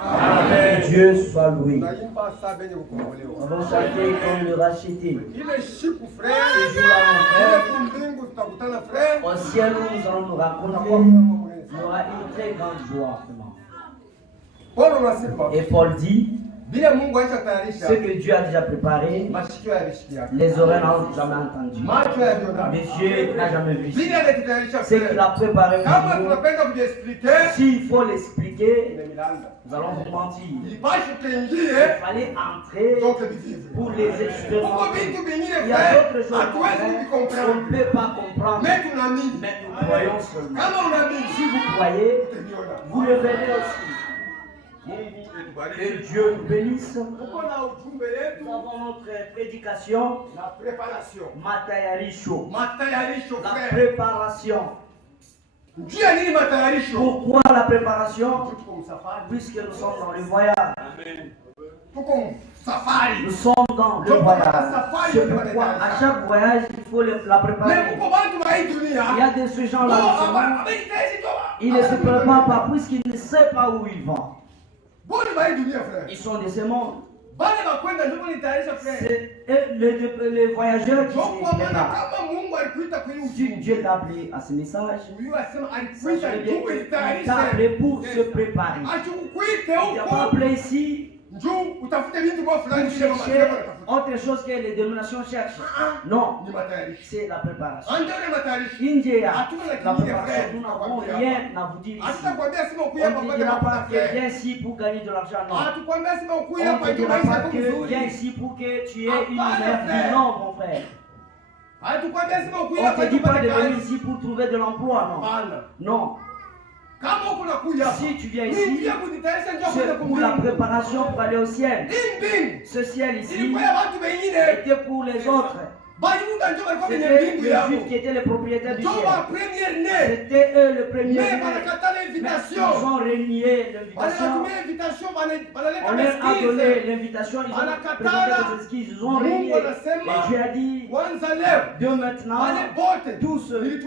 Amen. Dieu soit loué. Nous avons chanté comme le racheté. Ce jour-là, mon frère, au ciel où nous allons nous rencontrer, il y aura une très grande joie. Et Paul dit, ce que Dieu a déjà préparé, les oreilles n'ont jamais entendu, les yeux n'ont jamais vu. Ce qu'il a préparé pour nous, s'il faut l'expliquer, nous allons vous mentir. Il fallait entrer pour les expérimenter. Il y a d'autres choses qu'on ne peut pas comprendre, mais nous croyons seulement. Si vous croyez, vous le verrez aussi. Que Dieu nous bénisse. Nous avons notre prédication. La préparation. Matayarisho. La préparation. Pourquoi la préparation? Puisque nous sommes dans le voyage. Nous sommes dans le voyage. C'est pourquoi à chaque voyage, il faut la préparer. Il y a de ces gens-là. Ils ne se préparent pas puisqu'ils ne savent pas où ils vont. Ils sont de ce monde. C'est les voyageurs qui se préparent. Si Dieu t'a appelé à ce message, il t'a appelé pour se préparer. Il t'a pas appelé ici pour chercher autre chose que les dénominations cherchent. Non, c'est la préparation. India, la préparation, nous n'avons rien à vous dire ici. On ne dira pas que viens ici pour gagner de l'argent. Non. On ne dira pas que viens ici pour que tu aies une meilleure vie. Non, mon frère. On ne te dit pas de venir ici pour trouver de l'emploi. Non. Non. Si tu viens ici, c'est pour la préparation pour aller au ciel. Ce ciel ici était pour les autres. C'était les Juifs qui étaient les propriétaires du ciel. C'était eux le premier. Ils ont renié l'invitation. On leur a donné l'invitation. Ils ont présenté des esquisses. Ils ont renié. Et Dieu a dit, de maintenant, tous ceux que j'ai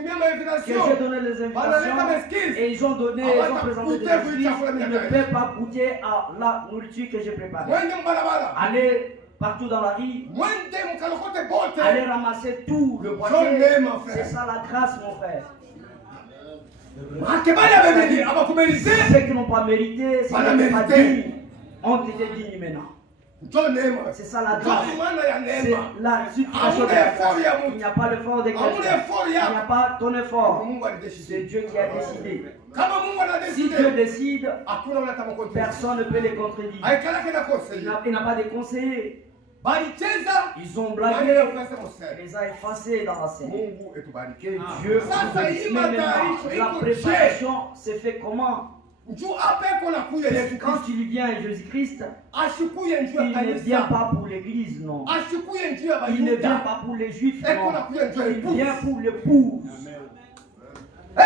donné les invitations, et ils ont donné, ils ont présenté des esquisses, ils ne peuvent pas goûter à la nourriture que j'ai préparée. Allez partout dans la vie, allez ramasser tout le boîtier. C'est ça la grâce, mon frère. Ceux qui n'ont pas mérité, ceux qui n'ont pas dit, ont été dignes maintenant. C'est ça la grâce. C'est la situation de la grâce. Il n'y a pas l'effort de quelqu'un. Il n'y a pas ton effort. C'est Dieu qui a décidé. Si Dieu décide, personne ne peut les contredire. Il n'a pas de conseillers. Ils ont blagué, les a effacés dans la scène. Que Dieu vous bénisse. Mais maintenant, la préparation se fait comment? Quand il vient à Jésus-Christ, il ne vient pas pour l'église, non. Il ne vient pas pour les juifs, non. Il vient pour l'épouse. Il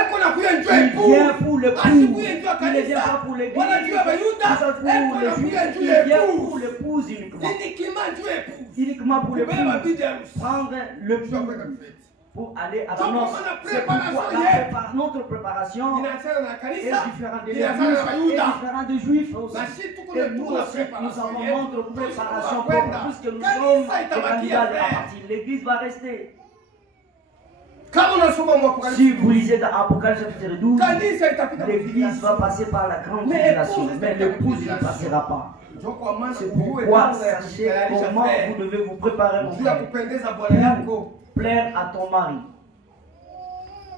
vient pour l'épouse. Il ne vient pas pour l'église. Pour les juifs, il vient pour l'épouse uniquement. Uniquement pour l'épouse. Prendre le but pour aller à la noce. C'est pourquoi notre préparation est différente de l'église, est différente des juifs aussi. Et nous aussi, nous avons notre préparation propre, puisque nous sommes des candidats de la partie. L'église va rester. Si vous lisez dans Apocalypse chapitre 12, l'église va passer par la grande tribulation, mais l'épouse ne passera pas. C'est pourquoi sachez comment vous devez vous préparer mon frère, pour plaire à ton mari.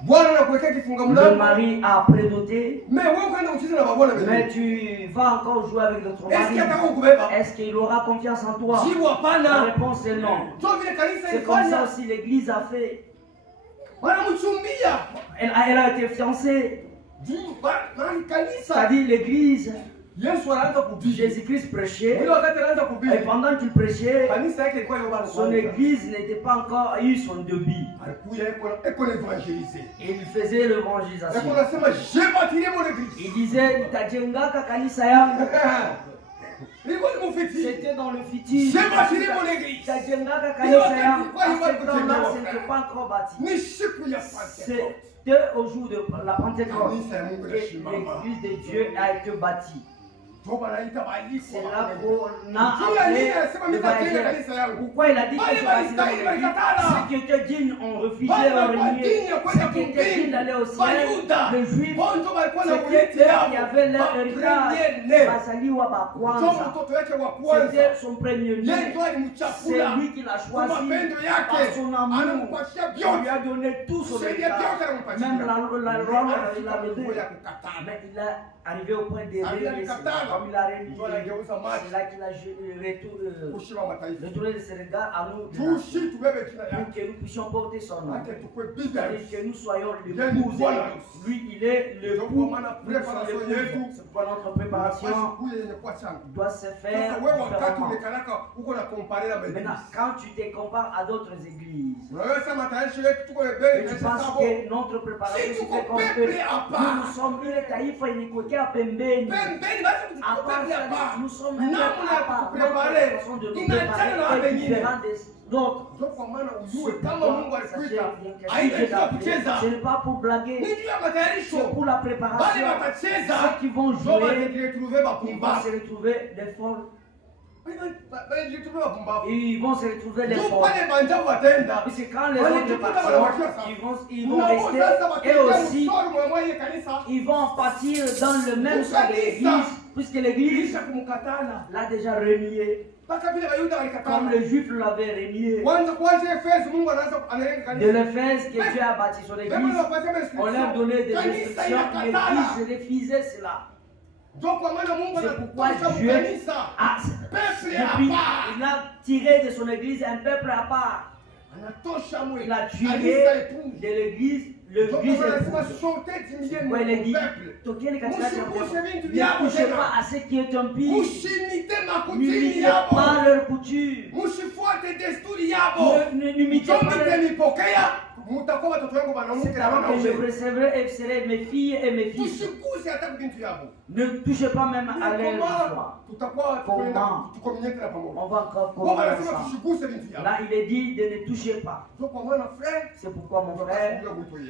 Le mari a prédoté, mais tu vas encore jouer avec notre mari. Est-ce qu'il aura confiance en toi? La réponse est non. C'est comme ça aussi l'église a fait. Elle a été fiancée. C'est-à-dire l'église. Jésus-Christ prêchait. Et pendant qu'il prêchait, son église n'était pas encore eu son débit. Il faisait l'évangélisation. Il disait, c'était dans le futur. Ce n'était pas encore bâti. c'était au jour de la Pentecôte que l'église de Dieu a été bâtie. C'est là qu'on a appelé le voyageur. Pourquoi il a dit que c'est bâti dans l'église? Ceux qui étaient dignes ont refusé de renier. Ceux qui étaient dignes d'aller au ciel, les Juifs, c'était eux qui avaient leur héritage. Basaliwa Bakwanza. C'était son premier-né. C'est lui qui l'a choisi par son amour. Il lui a donné tout son héritage. Même la loi, il a donné. Mais il est arrivé au point de renier. Comme il a renié, c'est là qu'il a retourné de ses regards à nous pour que nous puissions porter son nom. C'est-à-dire que nous soyons l'épouse. Lui, il est l'époux. C'est pourquoi notre préparation doit se faire différemment. Maintenant, quand tu te compares à d'autres églises, et tu penses que notre préparation se fait comme nous sommes une taïfa iniquité à Pembeni. À part ça, nous sommes un peu à part. Notre façon de nous préparer est différente des autres. Ce n'est pas pour blaguer, c'est pour la préparation. Ceux qui vont jouer, ils vont se retrouver des folles. Ils vont se retrouver des folles. Parce que quand les autres partiront, ils vont rester. Et aussi, ils vont partir dans le même sens de l'église. Puisque l'église l'a déjà renié. Comme le juif l'avait renié. De l'Éphèse que Dieu a bâti son église, on leur donnait des instructions. L'église refusait cela. C'est pourquoi Dieu il a tiré de son église un peuple à part. Il a tiré de l'église l'église épouse. Ouais, il a dit, ne touchez pas à ce qui est impie. N'imitez pas leur coutume. N'imitez pas leur je recevrai et serai mes filles et mes fils. Ne touchez pas même à leur foi. Comment on va encore commencer ça. Là, il est dit de ne toucher pas. C'est pourquoi, mon frère,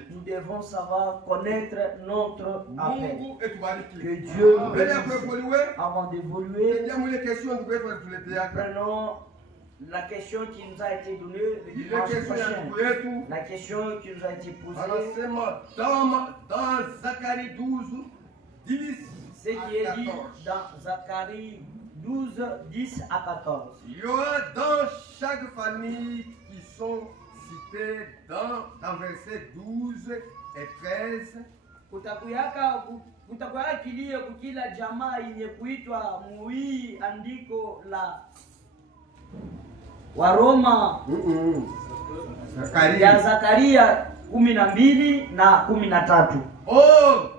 nous devons savoir connaître notre appel. Que Dieu nous bénisse. Avant d'évoluer, prenons la question qui nous a été donnée le dimanche prochain. La question qui nous a été posée. Dans Zacharie 12, 10 ce qui est dit dans Zacharie 12, 10 à 14. Il y aura dans chaque famille qui sont citées dans versets 12 et 13. Kutakuya kilio kukila jamaa yenye kuitwa muhii andiko la Waroma ya Zakaria 12 na 13. Oh,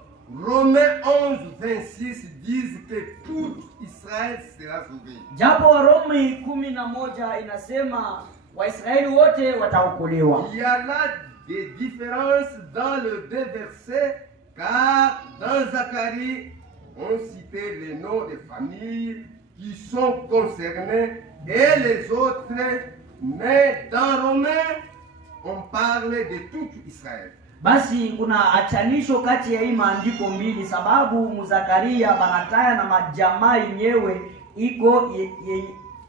Romains 11, 26 disent que tout Israël sera sauvé. Japo Warumi 11 inasema Waisraeli wote wataokolewa. Il y a là des différences dans le deux versets, car dans Zacharie, on citait les noms des familles qui sont concernées et les autres, mais dans Romains, on parle de tout Israël. Basi kuna achanisho kati ya hii maandiko mbili, sababu Mzakaria banataya na majamaa yenyewe iko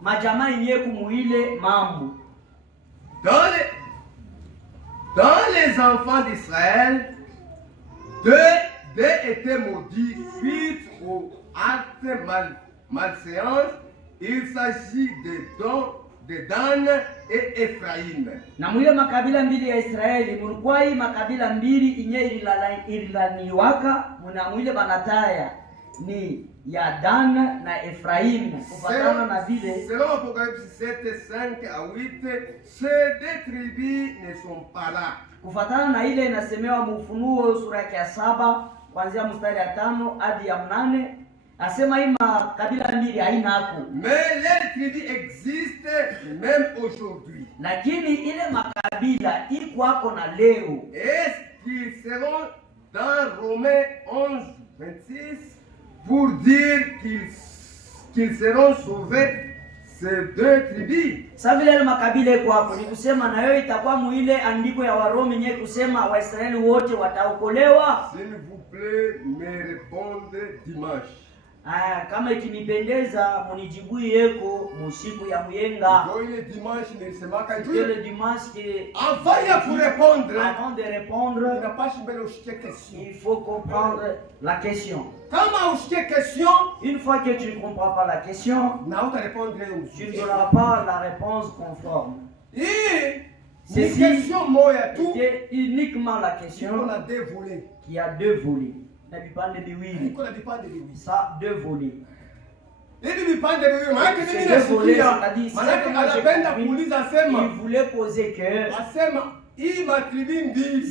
majamaa yenyewe kumuile mambo. Dans les enfants d'Israël, deux étaient maudits suite aux actes malséants. Il s'agit de Dan et Ephraim. Na mwile makabila mbili ya Israeli, mulikuwa hii makabila mbili inye ililaniwaka, muna mwile banataya ni ya Dan na Ephraim. Kufatana na vile selon Apocalypse 7, 5 à 8, ces deux tribus ne sont pas là. Kufatana na ile inasemewa Ufunuo sura ya 7 kuanzia mstari ya 5 hadi ya 8. Asema hii makabila mbili haina hapo. Mais les tribus existent même aujourd'hui. Lakini ile makabila iko hapo na leo. Est-ce qu'ils seront dans Romains 11, 26 pour dire qu'ils seront sauvés ces deux tribus. Sa vile ile makabila iko hapo ni kusema na wewe itakuwa muile andiko ya Warumi yenyewe kusema Waisraeli wote wataokolewa. S'il vous plaît, me répondez dimanche. Kama ikinipendeza munijibu yeko musiku ya muyenga. Le dimanche ne se maka le dimanche que avant de répondre, il faut comprendre la question. Une fois que tu ne comprends pas la question, tu ne donneras pas la réponse conforme. Ceci était uniquement la question qui a deux volets. Ça, deux volets. Il voulait poser que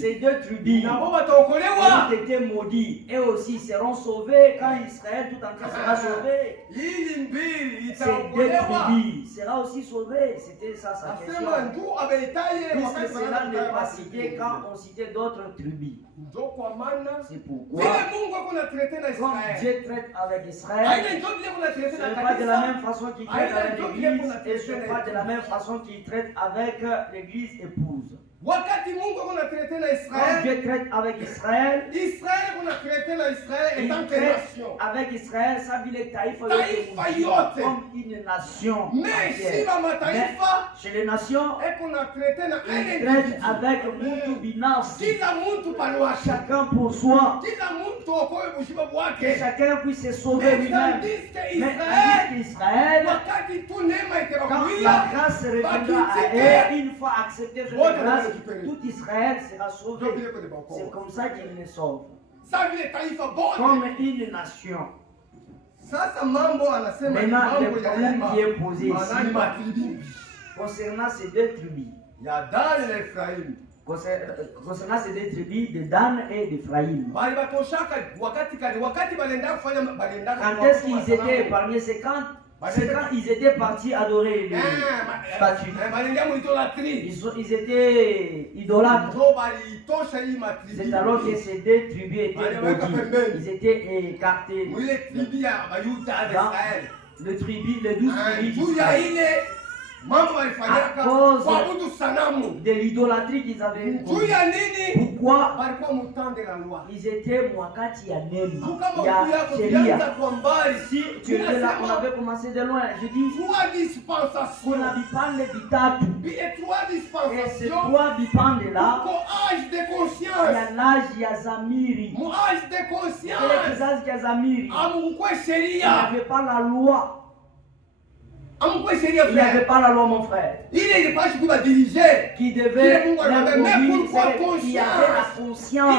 ces deux tribus ont été maudits et aussi seront sauvés quand Israël tout entier sera sauvé. Ces deux tribus sera aussi sauvé. C'était ça sa question. Puisque cela n'est pas cité quand on citait d'autres tribus. C'est pourquoi quand Dieu traite avec Israël, ce n'est pas de la même façon qu'il traite avec l'Église et ce n'est pas de la même façon qu'il traite avec l'Église épouse. Quand Dieu traite avec Israël, il traite avec Israël, ça veut dire qu'il comme une nation. Mais chez les nations, il traite avec Muntu binafsi. Chacun pour soi. Que chacun puisse se sauver lui-même. Mais Israël, quand la grâce reviendra à eux, une fois acceptée cette grâce, tout Israël sera sauvé. C'est comme ça qu'il les sauve. Comme une nation. Maintenant, le problème qui est posé ici, concernant ces deux tribus, concernant ces deux tribus de Dan et d'Ephraïm. Quand est-ce qu'ils étaient épargnés? C'est quand ils étaient partis adorer les statues. Ils étaient idolâtres. C'est alors que ces deux tribus étaient maudits. Ils étaient écartés. Dans le tribu, les 12 tribus d'Israël. À cause de l'idolâtrie qu'ils avaient commis. Pourquoi? Ils étaient mwakati ya neno ya sheria. Si tu étais là, on avait commencé de loin. Je dis kuna vipande vitatu. Et ces trois vipande là, il y a l'âge ya zamiri. Et kizazi ya zamiri, il n'avait pas la loi. Il n'y avait pas la loi, mon frère. Qui devait la conduire, qui avait la conscience. Et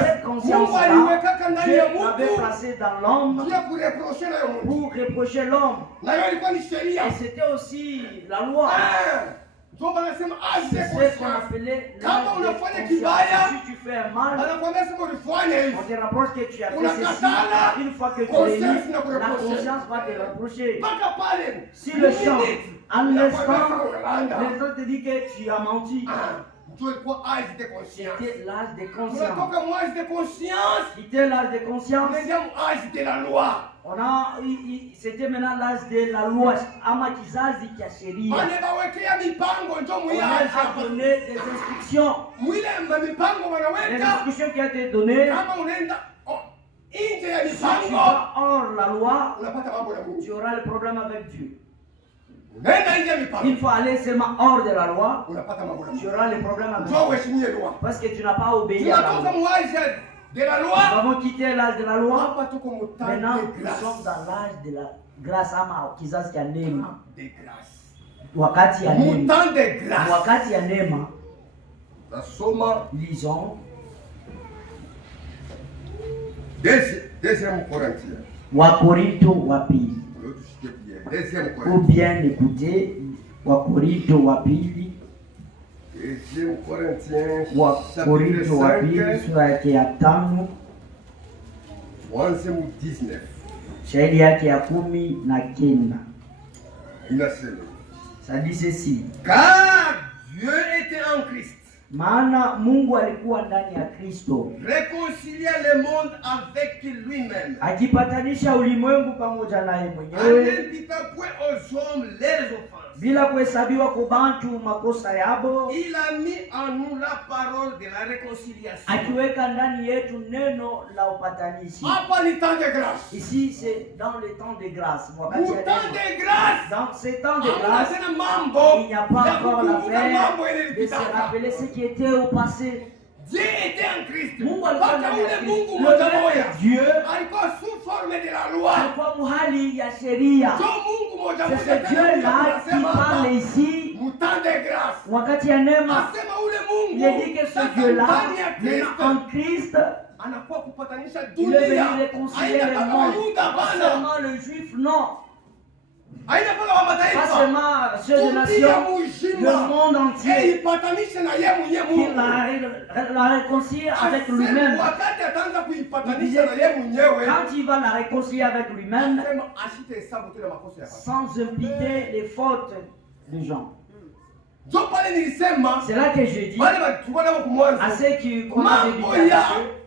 cette conscience-là, Dieu l'avait placée dans l'homme pour reprocher l'homme. Et c'était aussi la loi. C'est ce qu'on appelait l'âge de conscience. Si tu fais un mal, on te rapproche que tu as fait ceci. Une fois que tu réussis, la conscience va te reprocher. Si le chant, en l'instant, les autres te disent que tu as menti. C'était l'âge de conscience. C'était l'âge de conscience. C'était maintenant l'âge de la loi. Ama kizazi kia sheria. On a donné des instructions. Les instructions qui ont été données. Si tu vas hors la loi, tu auras le problème avec Dieu. Il faut aller seulement hors de la loi, tu auras le problème avec Dieu. Parce que tu n'as pas obéi à la loi. Nous avons quitté l'âge de la loi. Maintenant, nous sommes dans l'âge de la grâce. Ama kizazi ya neema. Wakati ya neema. Wakati ya neema. Lisons. Deuxième Corinthiens. Wakorinto wa pili. Ou bien écoutez, Wakorinto wa pili. Deuxième Corinthiens. Wakorinto wa pili sura yake ya 5. Mwanzo 19. Shairi yake ya 19. Inasema. Ça dit ceci. Car Dieu était en Christ. Maana Mungu alikuwa ndani ya Kristo. Réconcilier le monde avec lui-même. Akipatanisha ulimwengu pamoja naye En mwenyewe. n'imputant point aux hommes leurs offenses. Bila kuhesabiwa kwa bantu makosa yabo. Il a mis en nous la parole de la réconciliation. Akiweka ndani yetu neno la upatanishi. Hapa ni temps de grâce. Ici c'est dans le temps de grâce. Au temps de grâce. Dans ces temps de grâce, il n'y a pas encore l'affaire de se rappeler ce qui était au passé. Dieu était en Christ. Mungu alikuwa ndani ya Kristo. Le Le Dieu alikuwa sous forme de la loi. alikuwa muhali ya sheria. C'est ce Dieu-là qui parle ici. Au temps de grâce. Wakati ya neema, Asema ule Mungu. il est dit que ce Dieu-là, maintenant en Christ, anakuwa kupatanisha il est venu dunia. réconcilier le monde. Pas seulement le juif, non. Haina paka wa Pas mataifa. seulement ceux de nation, le monde entier. Ipatanishe na yeye mwenyewe Qui Mungu. la réconcilie avec Asema lui-même. wakati ataanza kuipatanisha na yeye mwenyewe. Quand il va la réconcilier avec lui-même, Asema ashite hesabu tena makosa ya watu. sans imputer les fautes des gens. Ndio pale nilisema C'est là que je dis wale watu wale wa à kumwanzo. ceux qui commencent Mambo à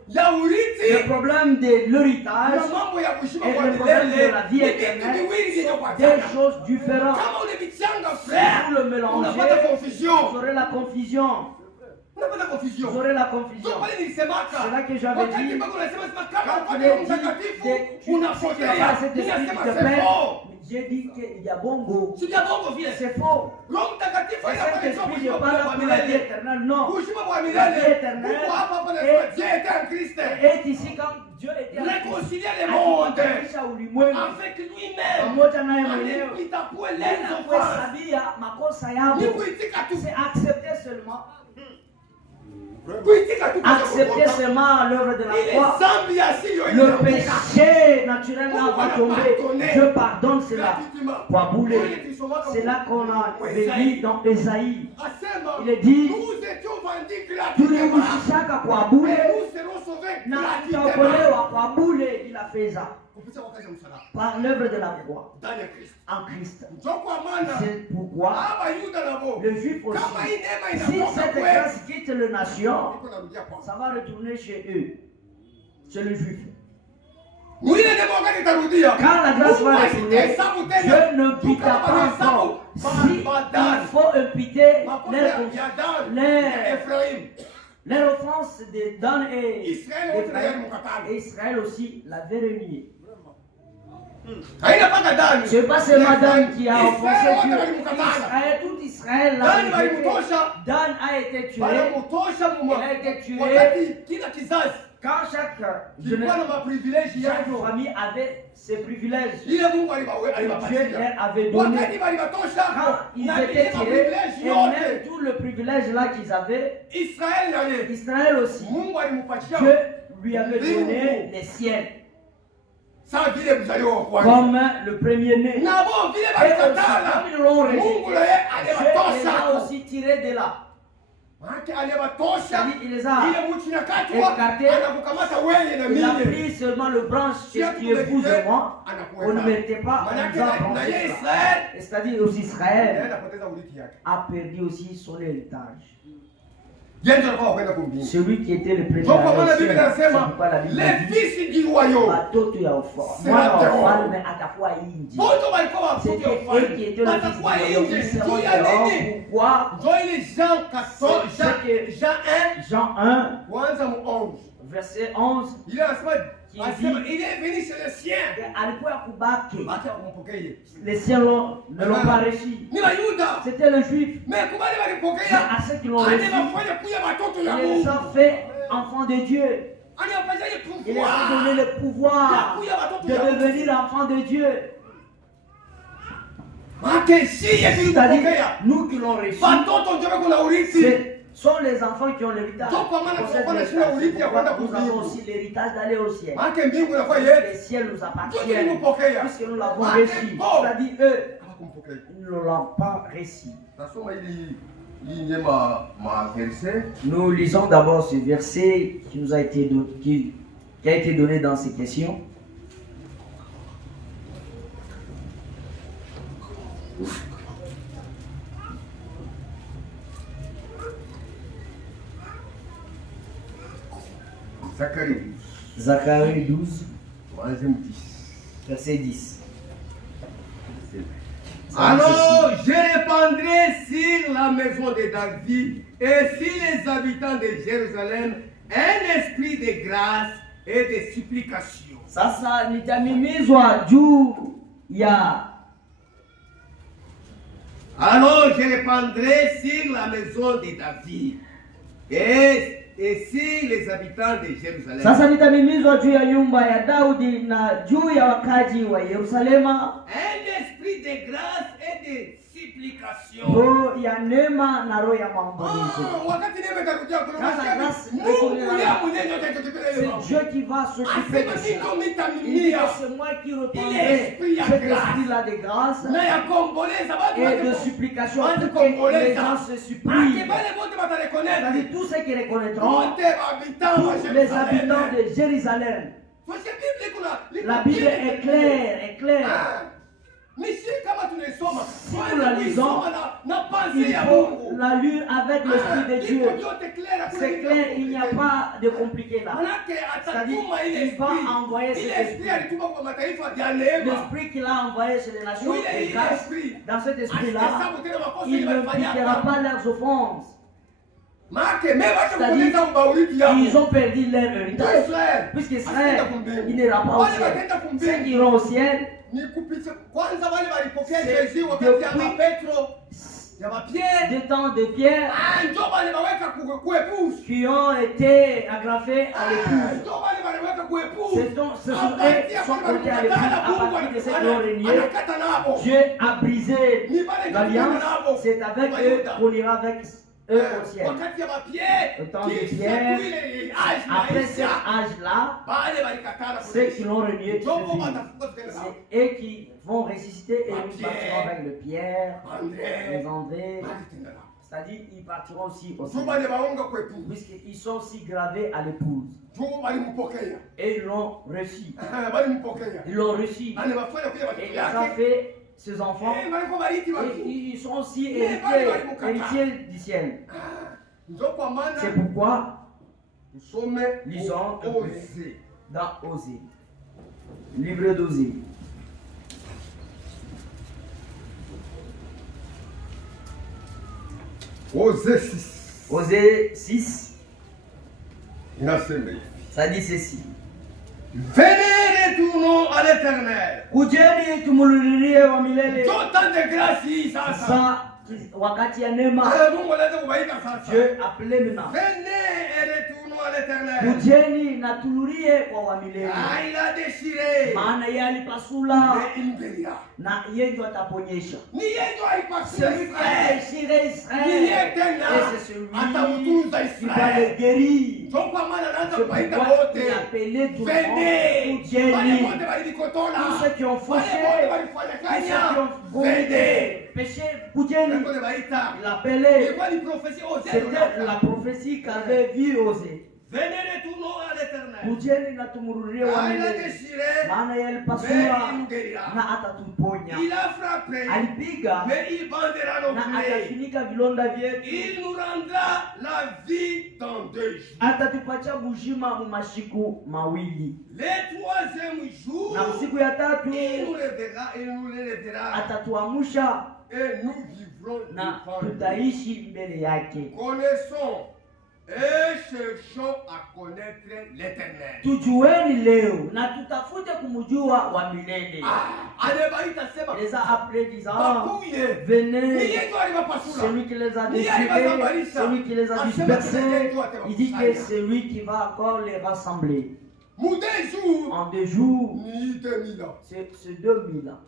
ya urithi le problème de l'héritage na mambo ya kushima et kwa le problème milele de la vie ni vitu éternelle viwili vyenye sont kuachana. deux choses différentes. Kama ulivichanga Si frère, vous le mélangez, unapata confusion. vous aurez la confusion. Unapata confusion. Vous aurez la Ndio confusion. pale nilisemaka. C'est là que j'avais Wakati dit, mpaka unasema kama quand upate tu Roho es Mtakatifu dit, tu unapotea. n'as cet esprit Ninasema qui te c'est plaît. faux. J'ai dit qu'il y a bongo. Si ya bongo vile. C'est faux. Roho Mtakatifu C'est cet inafanya esprit kushima n'est kwa pas là pour la vie milele. éternelle, non. Kushima kwa La vie milele. éternelle Mungu hapa hapa est- anasema Dieu était en Christ. est ici quand Dieu était Réconcilier les mondes akipatanisha ulimwengu avec lui-même. pamoja naye mwenyewe. Anipita kwa Bila les offenses. kuhesabia makosa yabo. Ni kuitika tu. C'est accepter seulement. Kuitika tu. Accepter seulement l'œuvre de la Ile croix. zambi ya siyo Le péché naturellement va tomber. Dieu pardonne cela. Kwa bouler. C'est là qu'on a dit dans Esaïe. Asema Il est dit, nous étions vendus gratuitement. tulihusishaka kwa Et bule nous serons sauvés na gratuitement. tutaokolewa kwa bule bila fedha Kupitia kwa kazi ya msalaba. par l'œuvre de la croix Ndani ya Kristo. en Christ. Ndio kwa maana C'est pourquoi hapa Yuda nabo. le juif aussi, Kama hii neema si inatoka cette kwetu, grâce quitte le nation, iko narudia kwa. ça va retourner chez eux, chez le juif. Mwile neema wakati itarudia. Quand la grâce va Mungu retourner, asihesabu tena. Dieu ne pita Kama pas wanahesabu encore. Si il faut imputer makosa les ya Dan, ya Efraim. offenses de Dan et Israël d'Éphraïm, wote mkatano. et Israël aussi l'avait renié. Haina paka Dan. C'est pas seulement Dan qui a offensé Israël wote Dieu. walimkatana. Israël, tout Israël l'a Dan rejeté. walimtosha. Dan a été tué. Wanamtosha Il muma. a été tué. Wakati kila kizazi Quand chaque kilikuwa na maprivilege chaque yao. famille avait ses privilèges. Ile Mungu Dieu aliwapatia. leur avait donné. Wakati waliwatosha Quand ils na étaient ile tirés, maprivilege et même yote tout le privilège là qu'ils avaient, Israeli naye Israël aussi, Mungu alimpatia Dieu lui avait donné les ciels sawa vile mzaliwa wa kwanza. comme le premier-né. Na bo vile Et aussi, balikatala comme ils l'ont rejeté, Mungu naye Dieu les aliwatosha. a aussi tirés de là. Maana aliwatosha C'est-à-dire, il les a ile mchi nakatwa écartés. anakukamata wewe na Il a mimi. pris seulement le branche qui épouse moi. On ne mettait pas en Manake disant na branche. yeye Israeli Et c'est-à-dire aussi Israël anaenda kupoteza urithi yake. a perdu aussi son héritage. Yeye ndio alikuwa kwenda kumbingu. Celui qui était le premier Ndio kwa maana à Biblia c'est inasema pourquoi la Bible les dit fils du royaume. watoto ya ufalme. Sera Mwana wa terror. ufalme atakuwa inji. Wote walikuwa watoto C'était wa eux qui ufalme. étaient le fils du Watakuwa royaume. nje Ils seront juu ya dehors. nini? Pourquoi? Ndio ile Jean 14, C'est que Jean 1 Jean 1, kwanza mu 11. verset 11, Ile anasema Qui anasema dit- il est venu chez les siens. alikuwa kubaki. Baki wakumpokee. Les siens ne l'ont pas reçu. Ni Wayuda. C'était le juif. Mais kubali Mais walipokea. à ceux qui l'ont reçu, Anawafanya kuya watoto ya il les Mungu. a fait enfants de Dieu. Anawafanya Il les a donné pouvoir. le pouvoir de devenir enfants de Dieu. Make si yetu C'est-à-dire, kupokea. nous qui l'ont reçu, Watoto ndio kuna urithi. ce sont les enfants qui ont l'héritage. Donc, comment on Possèdent a l'héritage. pas le C'est pourquoi héritage nous à avons Mungu. aussi l'héritage d'aller au ciel. Make mbingu inakuwa yetu. Les ciels nous Ndio appartiennent. tulimpokea. Puisque nous l'avons Ah, reçu. c'est bon. C'est-à-dire, eux, Hawakumpokea. ils ne l'ont pas reçu. Nasoma hii nye ma verset. Nous lisons d'abord ce verset qui nous a été qui a été donné dans ces questions. Zacharie 12, troisième 10. verset 10. Alors je répandrai sur la maison de David et sur les habitants de Jérusalem un esprit de grâce et de supplication. Sasa nitamimizwa juu ya. Alors je répandrai sur la maison de David et sur les habitants de Jérusalem. Sasa nitamimizwa juu ya nyumba ya Daudi na juu ya wakaji wa Yerusalema Un esprit de grâce et de supplication. roho ya neema na roho ya maombolezo. Wakati neema itakuja kuna Sasa masiku. grâce Mungu ya mwenyewe yote atakupeleka. c'est Dieu qui va s'occuper de ça. Il dit que c'est moi qui reprendrai cet esprit-là de grâce Na ya komboleza watu et de supplication pour que les gens se supplient. Akibale wote batareconnaître. C'est-à-dire tous ceux qui reconnaîtront, Wote habitants wa tous les habitants de Jérusalem. La Bible est claire, est claire. Si nous la lisons, il faut la lire avec l'Esprit de Dieu. C'est clair, il n'y a pas de compliqué là. C'est-à-dire qu'il va envoyer cet esprit. L'esprit qu'il a envoyé sur les nations de grâce, dans cet esprit-là, il ne piquera pas leurs offenses. C'est-à-dire, ils ont perdu leur héritage. Puisqu'Israël, il n'ira pas au ciel. Ceux qui iront au ciel, des temps de Pierre qui ont été agrafés à l'épouse. Ce sont eux qui sont comptés à l'épouse à partir de ceux qui ont régné. Dieu a brisé l'alliance. C'est avec eux qu'on ira avec eux au ciel. Le temps de Pierre, après cet âge-là, ceux qui l'ont renié, c'est eux qui vont ressusciter et ils partiront avec le Pierre, les André. C'est-à-dire ils partiront aussi au ciel. Puisqu'ils sont aussi gravés à l'épouse. Et ils l'ont reçu. Ils l'ont reçu. Et ils ont fait ces enfants, et ils sont aussi héritiers du ciel. C'est pourquoi nous sommes lisons dans Osée, livre d'Osée. Osée 6. Osée 6. Ça dit ceci. Venez, retournons à l'Éternel. Kujeni tumululilie wa milele. Temps de grâce sasa. Wakati ya neema. Dieu appelé maintenant. Venez et retournons à l'Éternel. Kujeni na tululie kwa wa milele. Il a déchiré. Maana yeye alipasula. Na yeye ndio ataponyesha. Ni yeye ndio alipasula. Celui qui a déchiré Israël. Ni yeye tena. Et c'est celui qui va le guérir. C'est pourquoi il a appelé tout le monde. Kujeni. Tous ceux qui ont fauché. Tous ceux qui ont commis péché. Kujeni. Il appelait. C'était la prophétie qu'avait vu Osée. Venez, retournons à l'Éternel. Kujeni na tumurulie wa milele. Maana yeye alipasua na atatuponya. Il a frappé. Alipiga mais il bandera nos na plaies. atafunika vilonda vyetu. Il nous rendra la vie dans 2 jours. Atatupatia bujima mu mashiku mawili. Le 3e jour. Na siku ya tatu il nous relèvera. Atatuamsha et nous vivrons na tutaishi mbele yake. Connaissons et cherchons à connaître l'Éternel. Tujueni leo na tutafute kumjua wa milele. Les a appelés disant venez. Celui qui les a déchirés, celui qui les a dispersés, il dit que c'est lui qui va encore les rassembler. En 2 jours, c'est 2000 ans.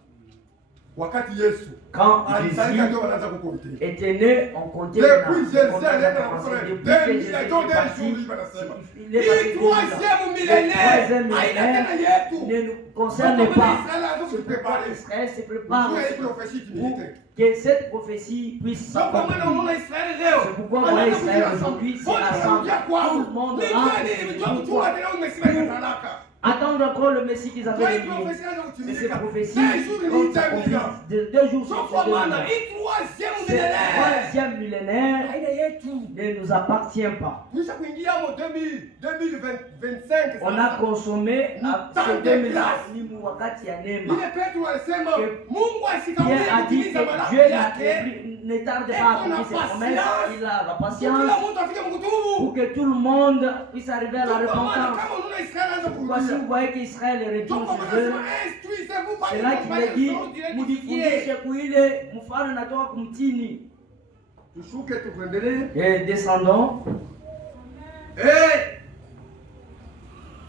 Quand Jésus était né, on comptait depuis Jésus est le 3e millénaire, ne nous concerne pas. Israël se prépare pour que cette prophétie puisse s'accomplir. C'est pourquoi on voit Israël aujourd'hui, c'est rassemblé. Tout le monde rentre. attendre encore le Messie qu'ils avaient Toi, dit. il Mais ces prophéties, 2 jours, il comme dit ça, 2 millions. 2 jours sur Sauf ces 2 moi, millions. il troisième Ce millénaire. troisième millénaire ne nous appartient pas. Nous sommes en 2025. On a consommé Tant ces de 2000 grâce. ni wakati ya Il neema. est Petro alisema Mungu Pierre a asikamwe dit kutimiza que malaki Dieu yake. ne tarde pas à accomplir ses promesses. Il a la patience Kila mtu afike mkutubu. pour que tout le monde puisse arriver à la Kwa maana repentance. kama unaona Israeli anaanza Pourquoi si kurudia. vous voyez qu'Israël est retourné Donc chez eux, instruisez-vous par c'est les là qu'il est dit, compagnies mujifundishe kuile mfano natoka kumtini. Tushuke tuendelee. Et descendons. Et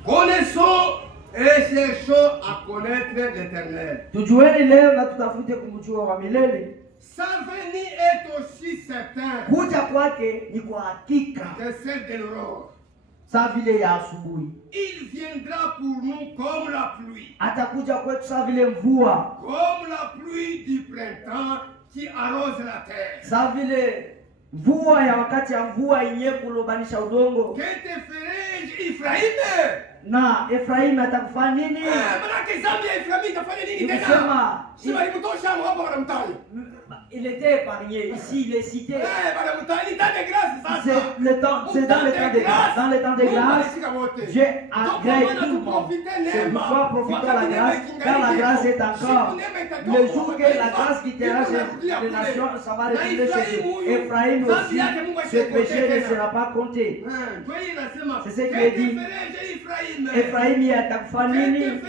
connaissons et cherchons à connaître l'Éternel. Tujueni leo na tutafute kumjua wa milele. Sa venue est aussi certain Kuja kwake ni kwa hakika, que celle de l'aurore. saa vile ya asubuhi. Il viendra pour nous comme la pluie. Atakuja kwetu saa vile mvua, Comme la pluie du printemps qui arrose la terre. saa vile mvua ya wakati ya mvua yenye kulobanisha udongo. Que te ferai-je, Ephraim? Na Efraimu atakufanya nini? Manake zambi ya Ephraim itafanya nini tena? Nikusema Si walimtosha hapo wanamtani. il était épargné. Ici, il est cité. Wanamtani temps de grâce sasa. C'est le temps, c'est dans le temps de grâce. Dans le temps de grâce, Dieu agrée tout le monde. C'est pourquoi profitons de la grâce, car la grâce est encore. Le jour que la grâce quittera les nations, ça va retourner chez Ephraim aussi. Ce péché ne sera pas compté. C'est ce qu'il est dit. Ephraim atakufanya nini?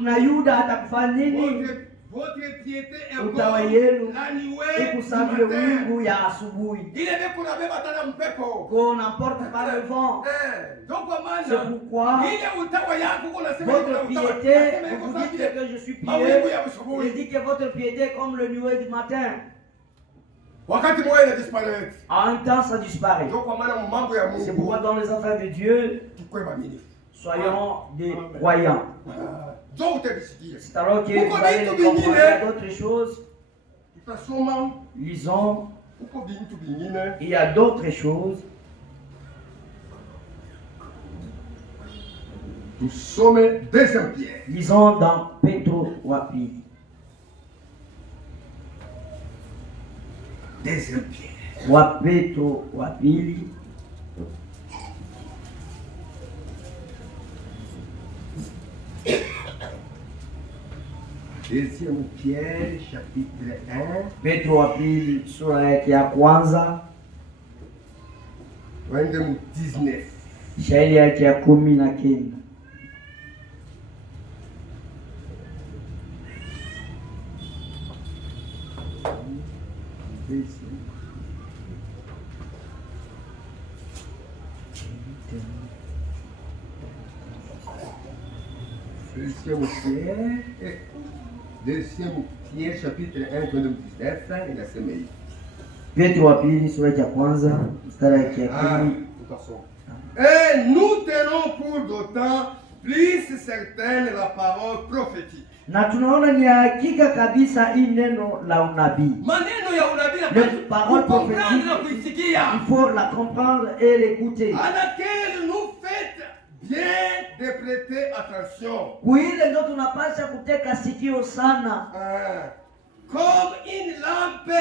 Na Yuda atakufanya nini? Votre piété est Utawa comme yenu la nuée du ikusavile matin. wingu ya asubuhi. Il est kunabeba tena mpepo. Qu'on emporte par le vent. Donc kwa C'est maana pourquoi ile utawa yako unasema votre piété, vous dites que je suis pieux. Il dit que votre piété est comme le nuée du matin. wakati moyo ina disparaître. En un temps, ça disparaît. Donc kwa maana mambo ya C'est Mungu pourquoi dans les affaires de Dieu, tukwe waaminifu. soyons des croyants. Donc utabisikia. C'est alors que vous allez le comprendre. Il y a d'autres choses. Tutasoma Lisons. uko bintu bingine. Il y a d'autres choses. Tusome 2 Pierre. Lisons dans Petro Wapi. 2 Pierre. Wa Petro wa pili. Deuxième Pierre, chapitre 1. Petro wa pili sura yake ya kwanza Twende mu 19. shairi yake ya 19. Deuxième Pierre, chapitre 1, twende mu 19, inasema hivi. Petro wa pili sura ya kwanza mstari yake ya 10. Et nous tenons pour d'autant plus certaine la parole prophétique. Na tunaona ni hakika kabisa hii neno la unabii. Maneno ya unabii na Le parole prophétique, na kuisikia. il faut la comprendre et l'écouter. À laquelle nous faites bien de prêter attention. Kuile ndo tunapasha kuteka sikio sana. Comme une lampe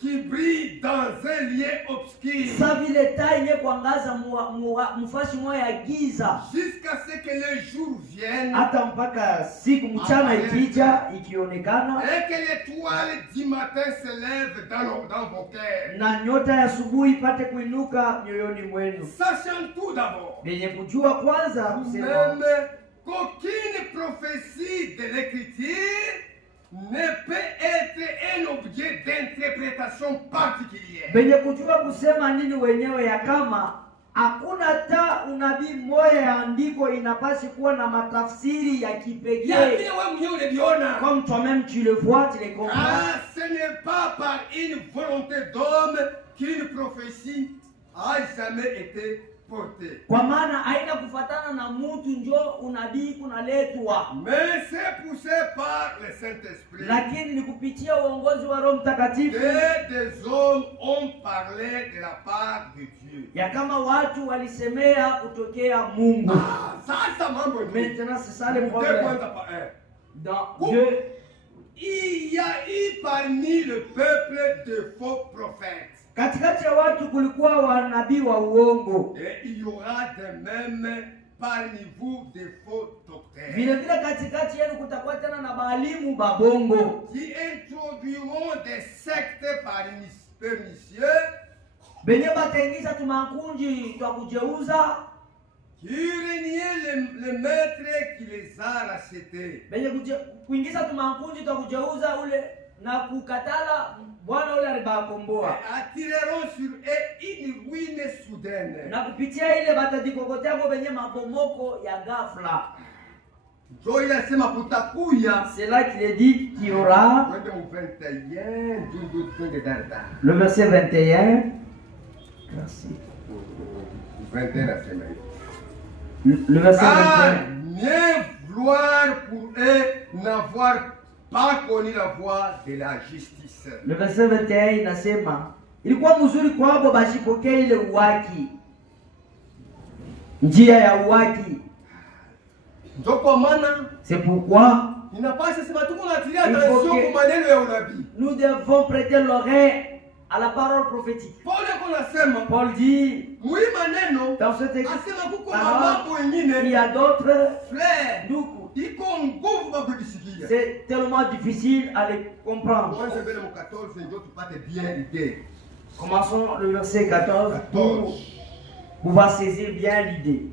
qui brille dans un lieu obscur. Sa vile taa yenye kuangaza mfashi moja ya giza. Jusqu'à ce que le jour vienne. Hata mpaka siku mchana ikija ikionekana. Et que l'étoile du matin se lève dans vos cœurs. Na nyota ya asubuhi ipate kuinuka mioyoni mwenu. Sachant tout d'abord. Yenye kujua kwanza même qu'aucune prophétie de l'écriture ne peut être un objet d'interprétation particulière. Benye kujua kusema nini wenyewe ya kama hakuna hata unabii mmoja ya andiko inapasi kuwa na matafsiri ya kipekee. Ya vile wewe mwenyewe unaviona. Comme toi-même tu le vois, tu le comprends. Ah, ce n'est pas par une volonté d'homme qu'une prophétie a jamais été portée. Kwa maana haina kufatana na mtu njo unabii kunaletwa. Mais c'est poussé par le Saint-Esprit. Lakini ni kupitia uongozi wa Roho Mtakatifu. Et des hommes ont parlé de la part de Dieu. Dieu. Ya kama watu walisemea kutokea Mungu. Sasa mambo ni. Maintenant c'est ça le problème. Dans Dieu, il y a eu parmi le peuple de faux prophètes. Katikati ya watu kulikuwa wanabii wa uongo. Et il y aura de même parmi vous des faux docteurs. Vile vile katikati yenu kutakuwa tena na walimu babongo. Qui introduiront des sectes pernicieux. Benye batengiza tumakunji twa kujeuza. Qui reniait le maître qui les a rachetés. Benye kuingiza tumakunji twa kujeuza ule na kukatala bwana ule alibakomboa. Attireront sur eux une ruine soudaine. Na kupitia ile batajikokotea kwa benye mabomoko ya ghafla. Ndio inasema kutakuya. C'est là qu'il est dit qu'il y aura. Le verset 21. Merci. 21 le verset 21. Mieux vouloir pour eux n'avoir pas connu la voie de la justice. Le verset 21 inasema ilikuwa mzuri kwao bashipokee ile uwaki, njia ya uwaki. Ndio kwa maana c'est pourquoi inapaswa sema tuko natilia attention kwa maneno ya unabii. Nous devons prêter l'oreille à la parole prophétique. Paul dit dans ce texte il y a d'autres frères. C'est tellement difficile à les comprendre. Commençons le verset 14 pour pouvoir saisir bien l'idée.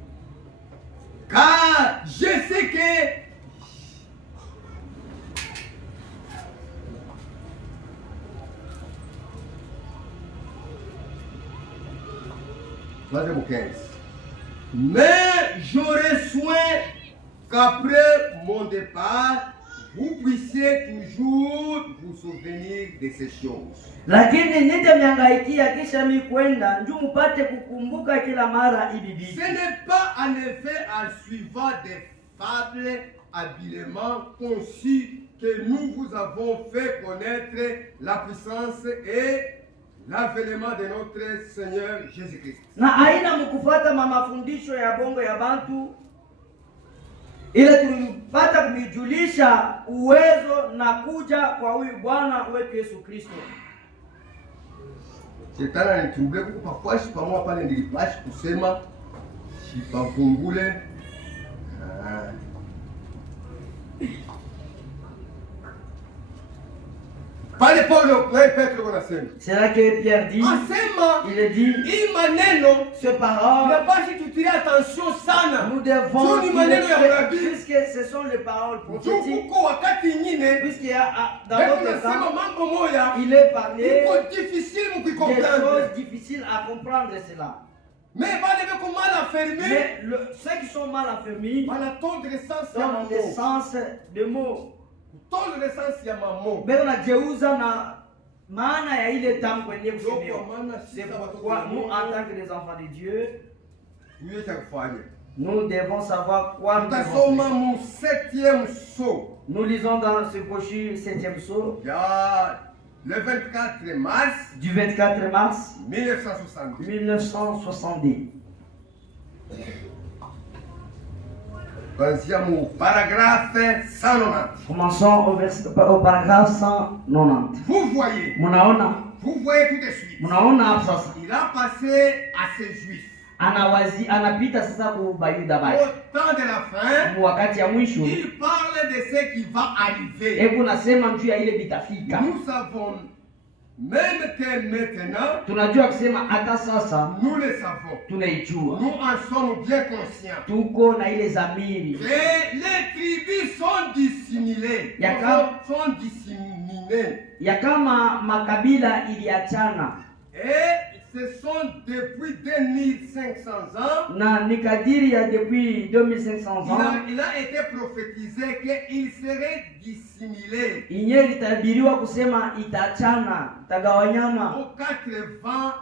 Car je sais que mais j'aurai soin qu'après mon départ, vous puissiez toujours vous souvenir de ces choses. Lakini nitamiangaikia kisha mikwenda ndio mpate kukumbuka kila mara hivi vitu. Ce n'est pas en effet en suivant des fables habilement conçues que nous vous avons fait connaître la puissance et l'avènement de notre Seigneur Jésus-Christ. Na aina mkufuata mafundisho ya bongo ya bantu ile tulipata kumijulisha uwezo na kuja kwa huyu Bwana wetu Yesu Kristo. Shetani anitrouble kwa parfois pamoja pale nilipashi kusema sipavumbule. C'est là que Pierre dit, il dit, ce parole, nous devons, puisque ce sont les paroles prophétiques, puisqu'il y a dans notre temps, il est parlé des choses difficiles à comprendre cela. Mais ceux qui sont mal affermis ont des sens de mots. Beko na jeuza na maana ya ile tamko yenye kusemewa. C'est pourquoi nous en tant que les enfants de Dieu, nous devons savoir quoi nous devons. Nous lisons dans ce brochure 7e psaume. Le 24 mars du 24 mars 1970. Paragraphe 190. Commençons au paragraphe 190. Vous voyez. Vous voyez tout de suite. Il a passé à ces juifs. Anapita sasa kubayuda bai. Au temps de la fin, wakati ya mwisho, il parle de ce qui va arriver. Hebu nasema juu ya ile bitafika. Nous savons même que maintenant, tunajua kusema hata sasa, nous le savons. Tunaijua. Nous en sommes bien conscients. Tuko na ile zamiri. Les tribus sont dissimulées. Sont disséminées. Ya kama makabila iliachana. Et ce sont depuis 2500 ans. Na nikadiri ya depuis 2500 ans. Il a été prophétisé qu'il serait dissimulé. Inye litabiriwa kusema itachana, itagawanyana. Aux 4 vents,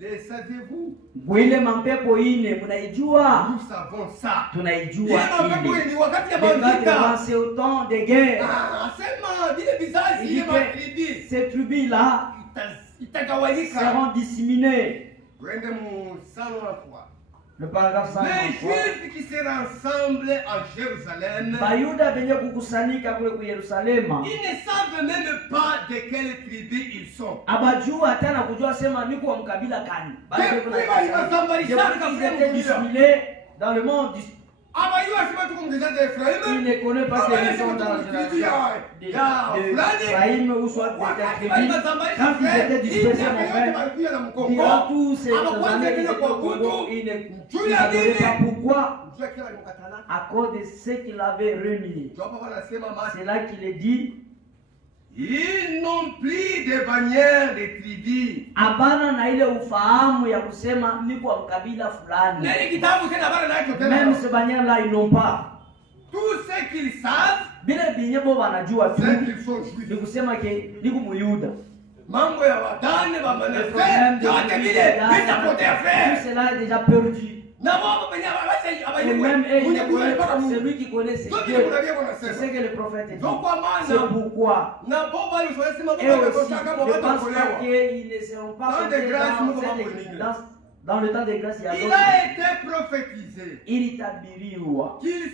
les savez-vous? Bwile mampepo ine munaijua? Nous savons ça. Tunaijua ile. C'est au temps de guerre. Ces tribus là seront disséminés. Le paragraphe 100. Les Juifs qui se rassemblent en Jérusalem, ils ne savent même pas de quelle tribu ils sont. Dans le monde, il ne connaît pas qu'ils sont dans la génération d'Ephraïm ou soit des tribus. Quand ils étaient dispersés, mon frère, durant tous ces années qu'ils étaient au Congo, ils ne savaient pas pourquoi. À cause de ce qu'il avait remis. C'est là qu'il est dit. Ils n'ont plus de bannière de tribus. Abana na ile ufahamu ya kusema niko wa kabila fulani. Même ce bannière là ils n'ont pas. Tout ce qu'ils savent, bila binyebo wanajua tu. C'est qu'ils sont juifs. Ni kusema ke niko muyuda. Mambo ya wadane ba manafé, yote vile vitapotea frère. Tout cela est déjà perdu. Et même celui qui connaît Dieu, c'est ce que le prophète dit. C'est pourquoi. Et aussi, je pense qu'ils ne seront pas dans le temps de grâce. Il a été prophétisé qu'il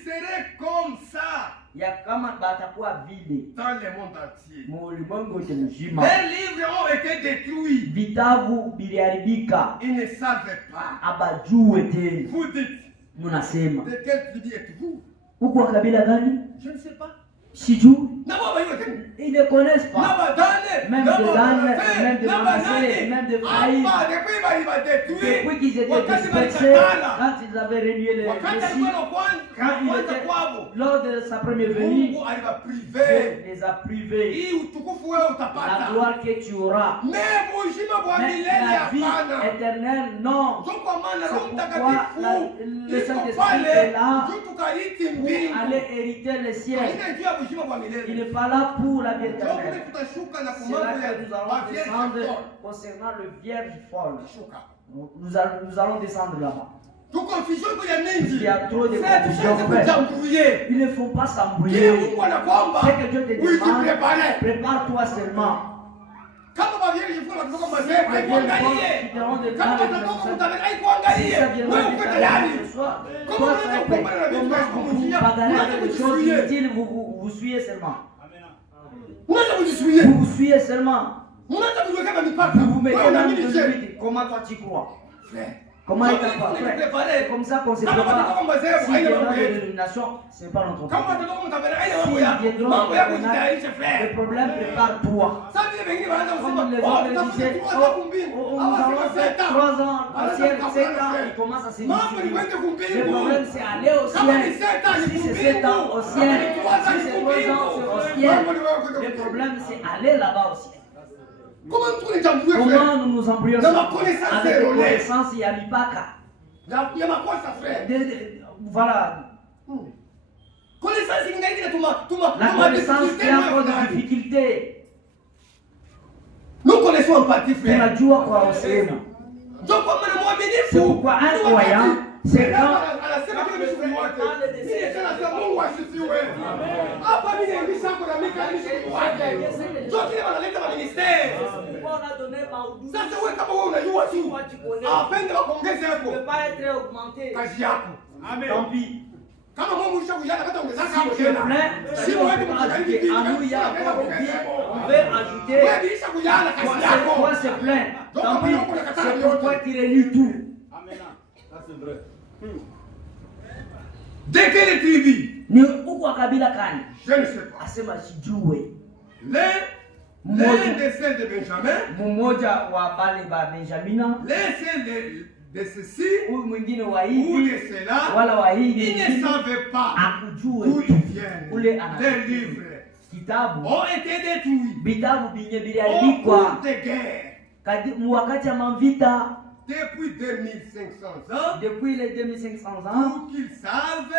serait comme ça dans le monde entier. Les livres ont été détruits. Ils ne savaient pas. Vous dites, de quelle tribu êtes-vous? Je ne sais pas. Sijou, ils ne connaissent pas. Même de Dan, même de Manassé, même de Pharaïm. Depuis qu'ils étaient dispersés, quand ils avaient renié le Messie, quand il était lors de sa première venue, Dieu les a privés. La gloire que tu auras. Mais la vie éternelle, non. C'est pourquoi le Saint-Esprit est là pour aller hériter le ciel. Il n'est pas là pour la vie éternelle. C'est là que nous allons descendre concernant le vierge folle. Nous allons descendre là-bas. Il y a trop de confusion. Ils ne font pas s'embrouiller. C'est que Dieu te demande, prépare-toi seulement. Vous suivez seulement. Vous vous suivez seulement. Vous vous mettez dans le limite. Comment toi tu crois? Comment il t'a pas fait? Comme ça qu'on se prépare. S'il y a dans l'élimination, ce n'est pas notre problème. S'il y a le problème, prépare-toi. Comme les autres disaient, nous allons faire 3 ans, au ciel, 7 ans, ils commencent à se distribuer. Le problème, c'est aller au ciel. Si c'est 7 ans au ciel, si c'est 3 ans, c'est au ciel. Le problème, c'est aller là-bas au ciel. Comment nous nous embrouillons avec la connaissance, il y a l'ipaka. Voilà. La connaissance qui a encore des difficultés. Nous connaissons en partie, frère. C'est pourquoi un croyant, c'est quand tant pis. Si on veut ajouter, on veut ajouter, toi c'est plein. Tant pis, c'est pourquoi tu relis tout. Ça c'est vrai. De quelle tribu? Je ne sais pas. L'un des celles de Benjamin, l'un celle de ceci ou de cela, ils ne savaient pas d'où ils viennent. Les livres ont été détruits au cours de guerre. Depuis 2500 ans, depuis les 2500 ans, pour qu'ils savent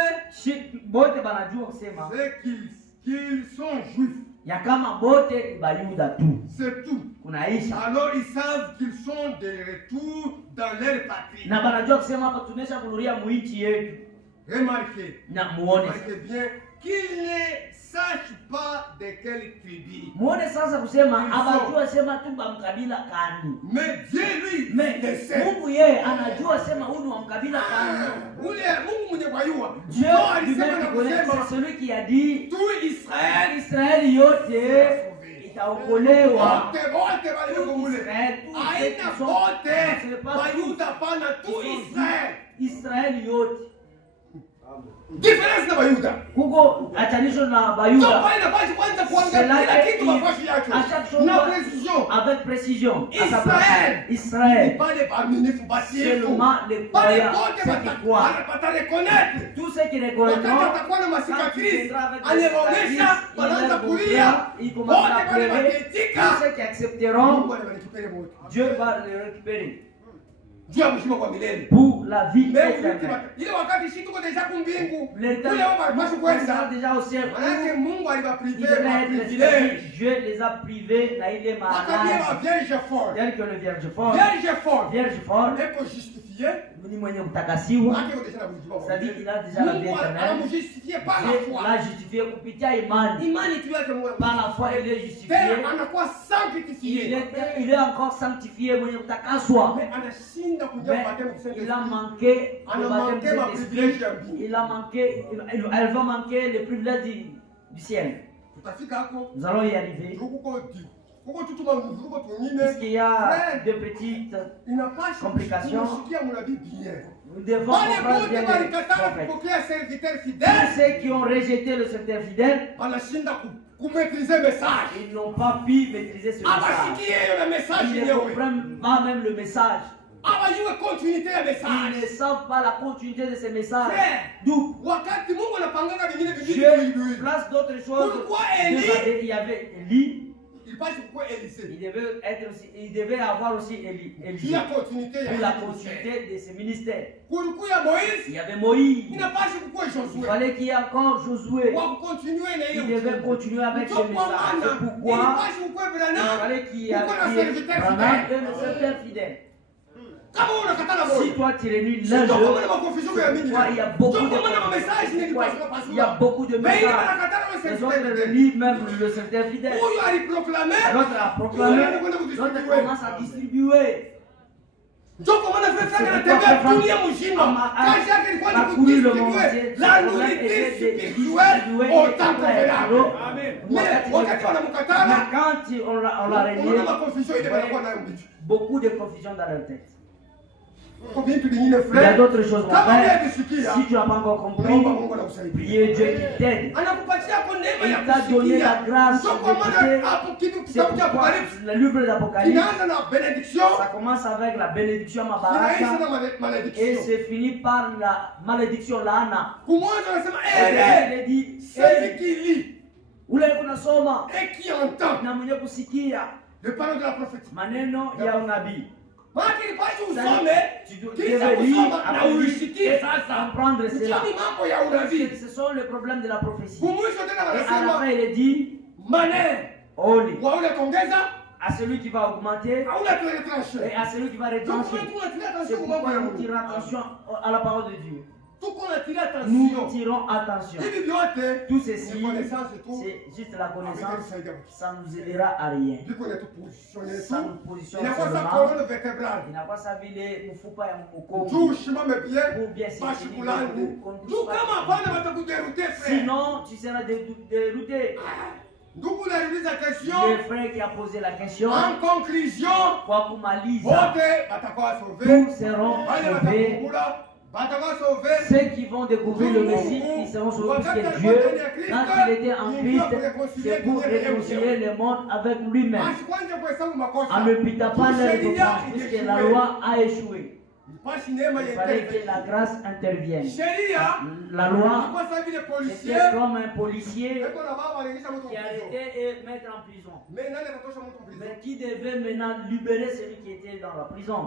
qu'ils sont juifs. C'est tout. Alors ils savent qu'ils sont de retour dans leur patrie. Remarquez bien qu'ils ne sachent pas de de quelle tribu. Muone sasa kusema abajua sema tu mkabila kani. Mais Dieu lui, Mais Mungu yeye anajua sema huyu ni wa mkabila kani. Ule Mungu mwenye wajua. Dieu alisema na kusema celui qui a dit tout Israël, Israeli yote itaokolewa. Wote wale kule. Aina wote Bayuda pana tout Israël. Israeli yote. Différence na Bayuda. Kuko atanisho na Bayuda. Ndio pale nafasi kwanza kuangalia kila kitu mafasi yake. Na precision. Avec précision. Israël. Pas les ministres bâtis. Seulement les croyants. Pas reconnaître. Tous ceux qui reconnaissent. Watakuwa na masikatrice. Anaonyesha wanaanza kulia. Wote wale wakitika. Tous ceux qui accepteront. Dieu va les récupérer. Dieu ameshima kwa milele. Pour la vie éternelle. Ile wakati sisi tuko deja kumbingu. Kule wao kwenda déjà au ciel. Maana Mungu aliwaprive Dieu les a privés na ile maana. Vierge forte. Tel que le vierge fort. Vierge fort. Eko justifié. Ni mwenye kutakasiwa. C'est-à-dire qu'il a déjà la vie éternelle. Dieu l'a justifié kupitia imani. Imani tu yake Mungu. Par la foi il est justifié. Anakuwa sanctifié. Il est encore sanctifié mwenye kutakaswa. Mais anashinda kuja baptême du Saint-Esprit. Il a manqué le baptême du Saint-Esprit. Elle va manquer le privilège du ciel. Nous allons y arriver. Puisqu'il y a de petites complications. Nous devons comprendre bien les prophètes. Tous ceux qui ont rejeté le serviteur fidèle, ils n'ont pas pu maîtriser ce message. Ils ne comprennent pas même le message. Ils ne savent pas la continuité de ce message. D'où Dieu place d'autres choses. Il y avait Élie. Il devait avoir aussi Élie. Pour la continuité de ce ministère. Il y avait Moïse. Il fallait qu'il y ait encore Josué. Il devait continuer avec ce message. C'est pourquoi il fallait qu'il y ait Branham et le serviteur fidèle. Si toi tu réunis l'un d'eux, il y a beaucoup de messages. Il y a beaucoup de messages. Les autres relient même le serviteur fidèle. L'autre a proclamé, l'autre commence à distribuer. Parcourir le monde entier, la nourriture spirituelle autant que mais quand on l'a renié, beaucoup de confusion dans leur tête. Il y a d'autres choses, mon frère. Si tu n'as pas encore compris, priez Dieu qui t'aide. Il t'a donné la grâce d'écouter. C'est pourquoi le livre d'Apocalypse, ça commence avec la bénédiction Mabaraka et c'est fini par la malédiction Laana. Il dit, celui qui lit ule kunasoma et qui entend na mwenye kusikia le parole de la prophétie, maneno ya unabii. Tu devais lire, apprendre cela. Ce sont les problèmes de la prophétie. Et à la fin, il est dit, Oli, à celui qui va augmenter et à celui qui va retrancher. C'est pourquoi nous tirons attention à la parole de Dieu. Nous tirons attention. Tout ceci, c'est juste la connaissance. Ça ne nous aidera à rien. Ça nous positionne seulement. Il n'a pas saviné mfupa ya mkongo. Pour bien s'équilibrer. Sinon, tu seras dérouté. Le frère qui a posé la question. En conclusion, tous seront sauvés. Ceux qui vont découvrir le Messie, ils seront sauvés puisque Dieu, quand il était en Christ, c'est pour réconcilier le monde avec lui-même. En ne pitant pas leur défense, puisque la loi a échoué. Il fallait que la grâce intervienne. La loi, c'était comme un policier qui arrêtait et mettre en prison. Mais qui devait maintenant libérer celui qui était dans la prison.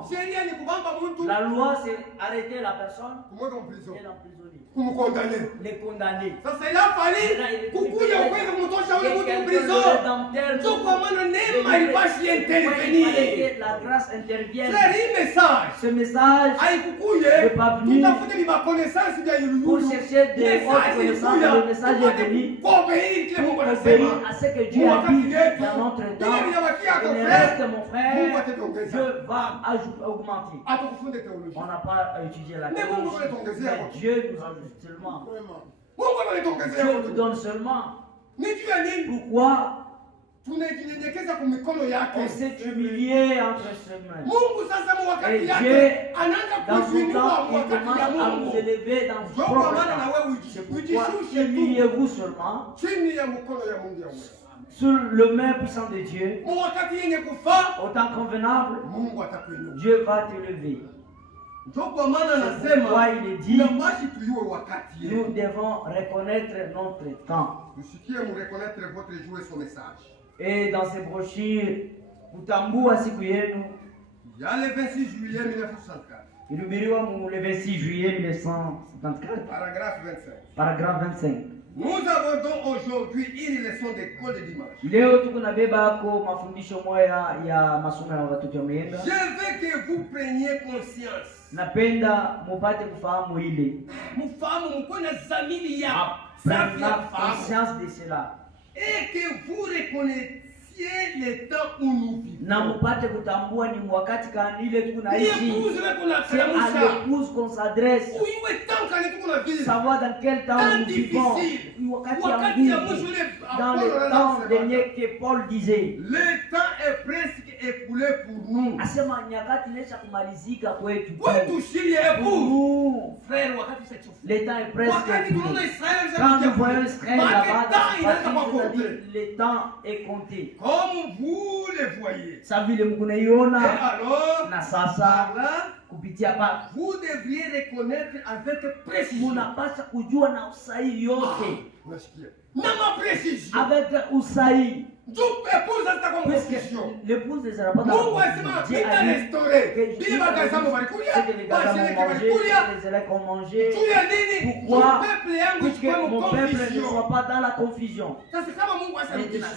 La loi, c'est arrêter la personne et l'emprisonner. Les condamner. alipashi intervenir. Que la grâce intervienne. C'est Ce message n'est pas venu pour chercher des autres connaissances. Le message est venu pour obéir à ce que Dieu a dit dans notre temps. Et le reste, mon frère, Dieu va augmenter. On n'a pas étudié la théologie, mais Dieu nous ajoute seulement. Dieu nous donne seulement. Pourquoi on s'est humilié entre ses mains. Et Dieu, dans son temps, il demande à nous élever dans son propre temps. C'est pourquoi humiliez-vous seulement sous le main puissant de Dieu. Au temps convenable, Dieu va t'élever. C'est pourquoi il est dit, nous devons reconnaître notre temps. Et dans ces brochures, kutambua siku yenu. Il y a le 26 juillet 1964. Ilihubiriwa le 26 juillet 1964. Paragraphe 25. Nous abordons aujourd'hui une leçon d'école de dimanche. Leo tuko nabeba ako mafundisho moya ya masomo ya watoto wa Muyenda. Je veux que vous preniez conscience. Napenda mupate kufahamu ile. Mfahamu mko na dhamiri ya conscience de cela. Et que vous reconnaissiez le temps où nous vivons. Na mupate kutambua ni wakati gani ile tunaishi. C'est à l'épouse qu'on s'adresse. Savoir dans quel temps nous vivons. Dans le temps dernier que Paul disait. Le temps est presque écoulé pour nous. Asema nyakati nesha kumalizika kwetu. Frère, le temps est presque écoulé. Quand nous voyons Israël là-bas, le temps est compté. Comme vous le voyez. Savile mkunaiona. Alors, na sasa kupitia pa vous devriez reconnaître avec précision. Munapaswa kujua na usahihi yote. Na précision. Avec usahihi. L'épouse ne sera pas dans Mungu asema pita restaurer. Bili bakazamu balikulia, bashiriki balikulia. Pourquoi? Pour que mon peuple ne soit pas dans la confusion.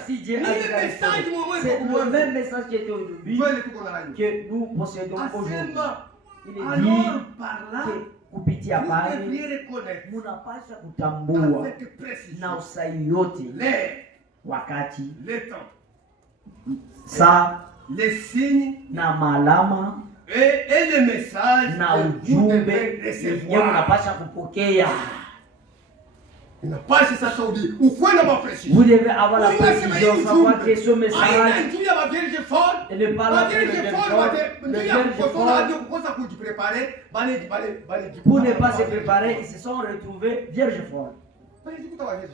Si Dieu a c'est le même message qui était au début que nous possédons aujourd'hui. Il est dit que kupitia pale munapaswa kutambua na usahihi yote wakati, saa, les signes na malama et le message na ujumbe yenye unapaswa kupokea. Vous devez avoir la précision, savoir que ce message n'est pas là pour ne pas se préparer. Ils se sont retrouvés vierges folles.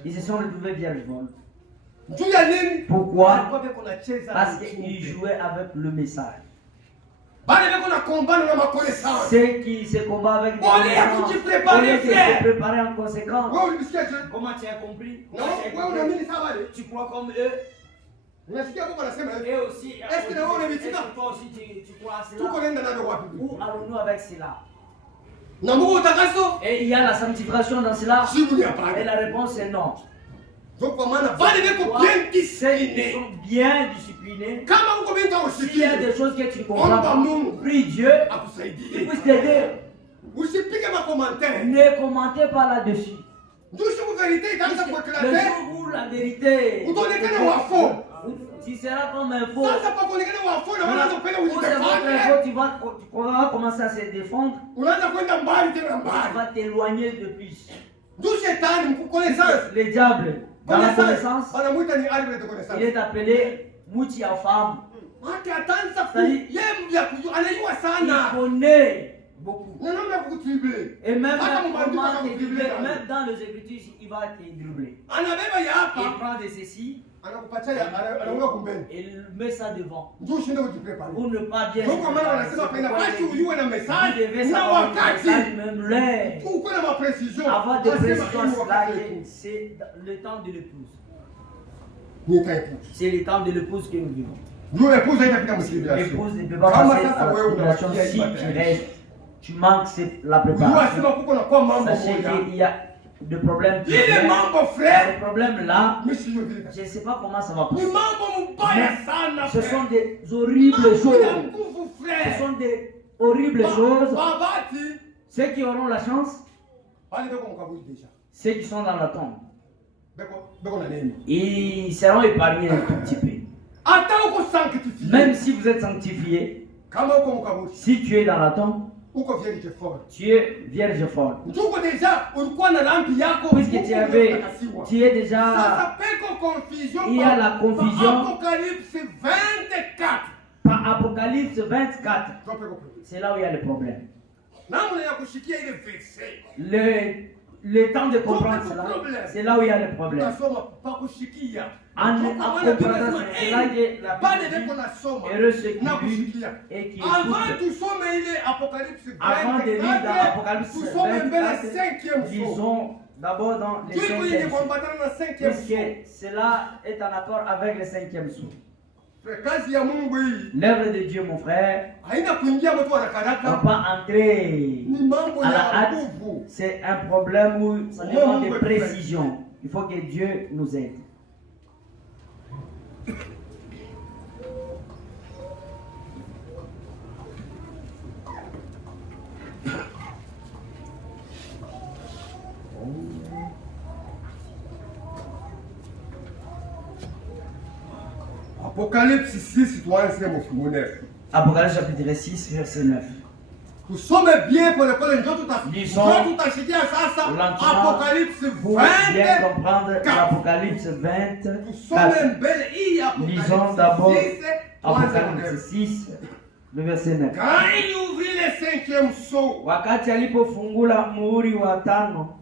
Ils se sont retrouvés vierges folles. Pourquoi? Parce qu'ils jouaient avec le message. Ceux qui se combattent avec des connaissances, au lieu de se préparer en conséquence. Comment tu as compris? Tu crois comme eux? Et aussi, toi aussi tu crois à cela? Où allons-nous avec cela? Et il y a la sanctification dans cela? Et la réponse est non. Ils sont bien disciplinés. S'il y a des choses que tu ne comprends pas, prie Dieu, il puisse t'aider. Ne commentez pas là-dessus. Le jour où la vérité, tu seras comme un faux. Tu vas commencer à se défendre. Tu vas t'éloigner de plus. Le diable, dans la connaissance, il est appelé Mouti à femme. Il connaît beaucoup. Et même dans les Écritures, il va te dribbler. Il prend de ceci et il met ça devant. Pour ne pas bien se préparer. Vous devez savoir le message, même l'air. Avoir des précisions, c'est le temps de l'épouse. C'est le temps de l'épouse que nous vivons. L'épouse ne peut pas passer à la tribulation si tu restes. Tu manques la préparation. Sachez qu'il y a de problèmes qui Ile viennent, mambo frère. ces problèmes-là, Msiyovile. je ne sais pas comment ça va Ni passer. mambo mbaya sana Ce frère. sont des horribles Mambo ya choses. nguvu Ce frère. sont des horribles choses. Babati. Ceux qui auront la chance, Bali beko mukabuli déjà. ceux qui sont dans la tombe, Beko na neema. ils seront épargnés un tout petit peu. Hata uko sanctifié. Même si vous êtes sanctifié, Kama uko mukabuli. si tu es dans la tombe, Uko vierge fort. tu es vierge forte. Tuko deja ulikuwa na lampi yako. Puisque tu es déjà, Sasa peko confusion. il y a la confusion. Apocalypse 24. Par Apocalypse 24, Ndio peko problem. c'est là où il y a le problème. Namna ya kushikia ile verset. Le temps de comprendre cela, c'est là où il y a le problème. Tunasoma pa kushikia. En comprenant cela, c'est là que la Bale Bible beko dit, nasoma. heureux ceux qui Na lisent kushikia. et qui Avant écoutent. tusome ile Apocalypse 24. Avant de lire dans Apocalypse Tusome mbele 24, 5e somo. lisons d'abord dans les Tuko ile 5e sourds, kuambatana na 5e somo. puisque cela est en accord avec le 5e sourd. Kazi ya Mungu hii L'œuvre de Dieu, mon frère, haina kuingia mtu ne anakaraka. va pas entrer Ni mambo à la ya hâte. nguvu. C'est un problème où ça demande de précision. Il faut que Dieu nous aide. Apocalypse 6 tuanze mfungu 9. Apocalypse chapitre 6, verset 9. Tusome bien pole pole ndio Lisons tutashikia sasa lentement Apocalypse pour bien 20. comprendre l'Apocalypse 24. Tusome mbele hii Lisons d'abord Apocalypse 6 tuanze Apocalypse 6, le verset 9. Quand il ouvrit le 5e sceau, Wakati alipofungula muhuri wa tano,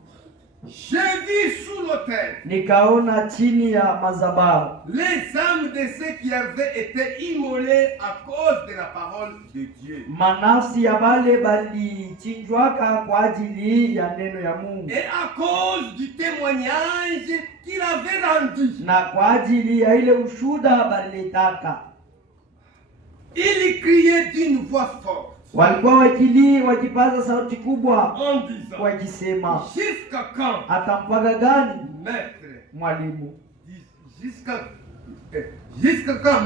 j'ai vu sous l'autel nikaona chini ya madhabahu les âmes de ceux qui avaient été immolés à cause de la parole de Dieu manafsi ya wale balichinjwaka kwa ajili ya neno ya Mungu et à cause du témoignage qu'il avait rendu. na kwa ajili ya ile ushuda balilitaka. Il criait d'une voix forte Walikuwa wakipaza sauti kubwa en disant, wakisema, jusqu'à quand, hata mpaka gani maître, mwalimu? jusqu'à quand,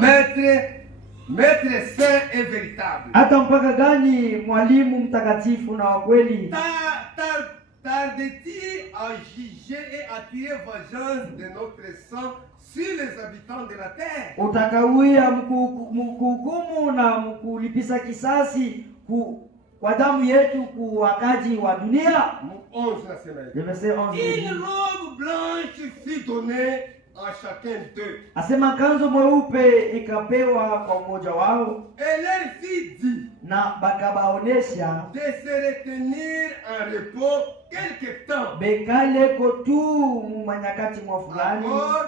maître saint et véritable, Hata mpaka gani mwalimu mtakatifu na wa kweli? tarde-t-il à juger et à tirer vengeance de notre sang sur les habitants de la terre? Utakawia mkuhukumu na mkulipisa kisasi kwa damu yetu kuwakaji wa dunia. 11 nasema hivi. Le verset 11 Une robe blanche fut donnée à chacun d'eux. asema kanzo mweupe ikapewa kwa mmoja wao, Et leur fut dit na bakabaonesha de se retenir en repos quelque temps, bekaleko tu mumanyakati mwa fulani, alors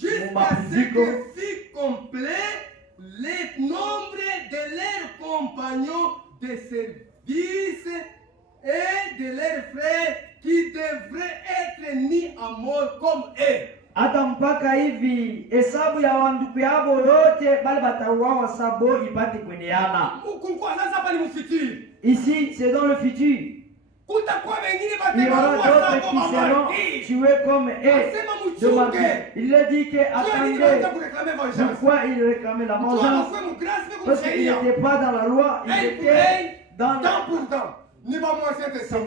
jusqu'à ce que fût complet le nombre de leurs compagnons de service et de leurs frères qui devraient être mis à mort comme eux. hata mpaka hivi hesabu ya wandugu yabo yote bali batauawa sabo ipate kweneana. Kulikuwa sasa hapa ni mfikiri. Ici c'est dans le futur. Kutakuwa wengine Il y aura batema d'autres qui seront tués comme eux. Il a dit que attendez, pourquoi il réclamait la vengeance? Parce qu'il n'était pas dans la loi, il était dans l'Ancien Testament.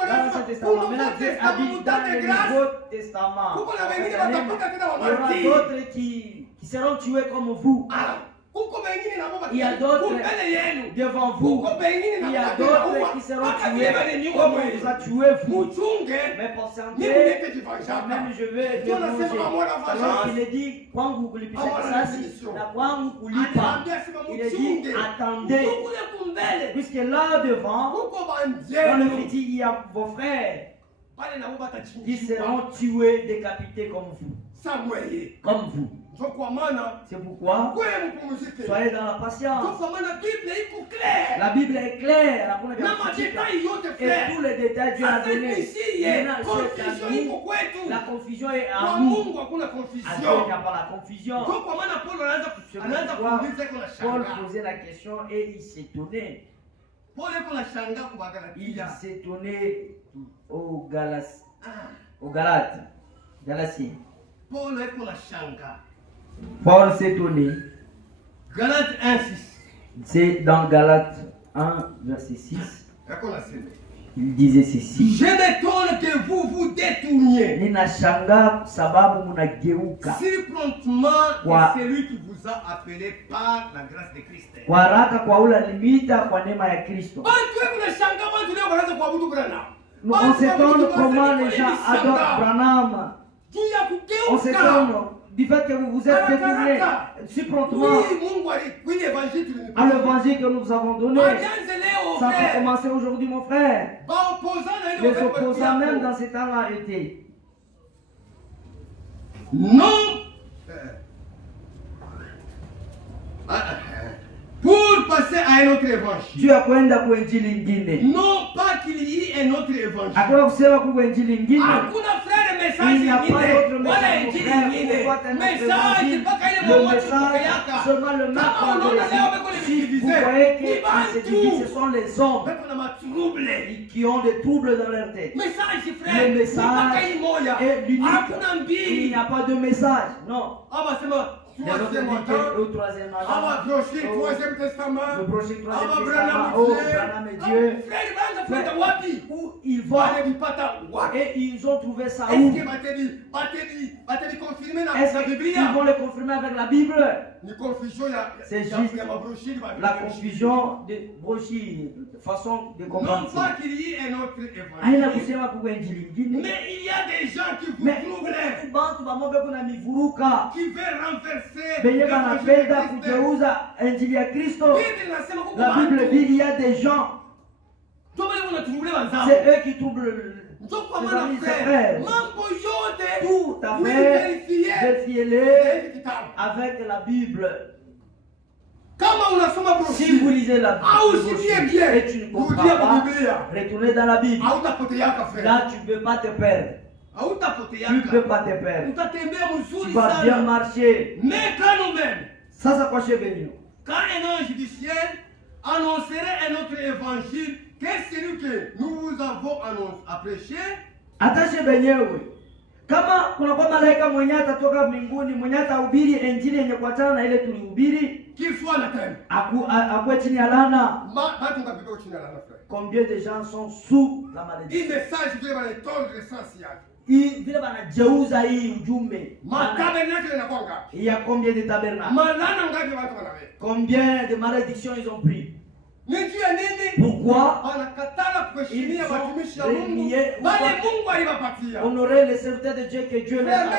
Maintenant, Dieu habite dans le Nouveau Testament. Il y aura d'autres qui seront tués comme vous. Il y a d'autres devant vous. Il y a d'autres qui seront tués comme on vous a tué vous. Mais pour santé, même je vais te manger. Alors il est dit, kwangu kulipisha kisasi na kwangu kulipa. Il est dit, attendez. Puisque là devant, dans le futur, il y a vos frères qui seront tués, décapités comme vous. Comme vous. C'est pourquoi soyez dans la patience. La Bible est claire. Et tous les détails Dieu a donné. La confusion est en nous. À Dieu, il n'y a pas la confusion. C'est pourquoi Paul posait la question et il s'étonnait. Il s'est tourné aux Galates. Galatiens. Paul s'est tourné. Galates 1, 6. C'est dans Galates 1, verset 6. Il disait ceci. Je m'étonne que vous vous détourniez. Ninashanga sababu munageuka. Si promptement que celui qui vous a appelé par la grâce de Christ. Kwa haraka kwa ule alimwita kwa neema ya Kristo. On s'étonne comment les gens adorent Branham. On s'étonne du fait que vous vous êtes détourné si promptement à l'évangile que nous vous avons donné. Ça peut commencer aujourd'hui, mon frère. Les opposants même dans ces temps-là étaient. Non. Pour passer à un autre évangile. Dieu a kwenda kwa injili ingine. Non pas qu'il y ait un autre évangile. Hakuna kusema kwa injili ingine. Hakuna frère message ingine. Wala injili ingine. Message mpaka ile mmoja tukayaka. Seulement le même si vous voyez que ce sont les hommes qui ont des troubles dans leur tête. Message frère. Le message est l'unique. Il n'y a pas de message. Non. Au troisième âge. Troisième testament. Le prochain troisième testament. Oh, Branham et Dieu. Où ils vont. Et ils ont trouvé ça où? Est-ce qu'ils vont le confirmer avec la Bible? C'est juste la confusion des brochures, façon de comprendre. Non pas qu'il y ait un autre évangile. Mais il y a des gens qui vous troublent. Qui veulent renverser benye kugeuza injili ya Kristo. La Bible dit il y a des gens, c'est eux qui troublent les amis, ses frères. Tout à fait, vérifiez-les avec la Bible. Si vous lisez la Bible et tu ne comprends pas, retournez dans la Bible. Là tu ne peux pas te perdre. Tu ne peux pas te perdre. Tu vas bien marcher. Mais quand nous-mêmes, quand un ange du ciel annoncerait un autre évangile que celui que nous avons prêché, atashe benyewe kama kunakuwa malaika mwenye atatoka mbinguni mwenye atahubiri injili yenye kuachana na ile tulihubiri, akuwe chini ya laana. Combien de gens sont sous la malédiction? Vile banajeuza hii ujumbe. Il y a combien de tabernacles? Combien de malédictions ils ont pris? Pourquoi? Ils ont renié honorer les serviteurs de Dieu que Dieu leur a donné.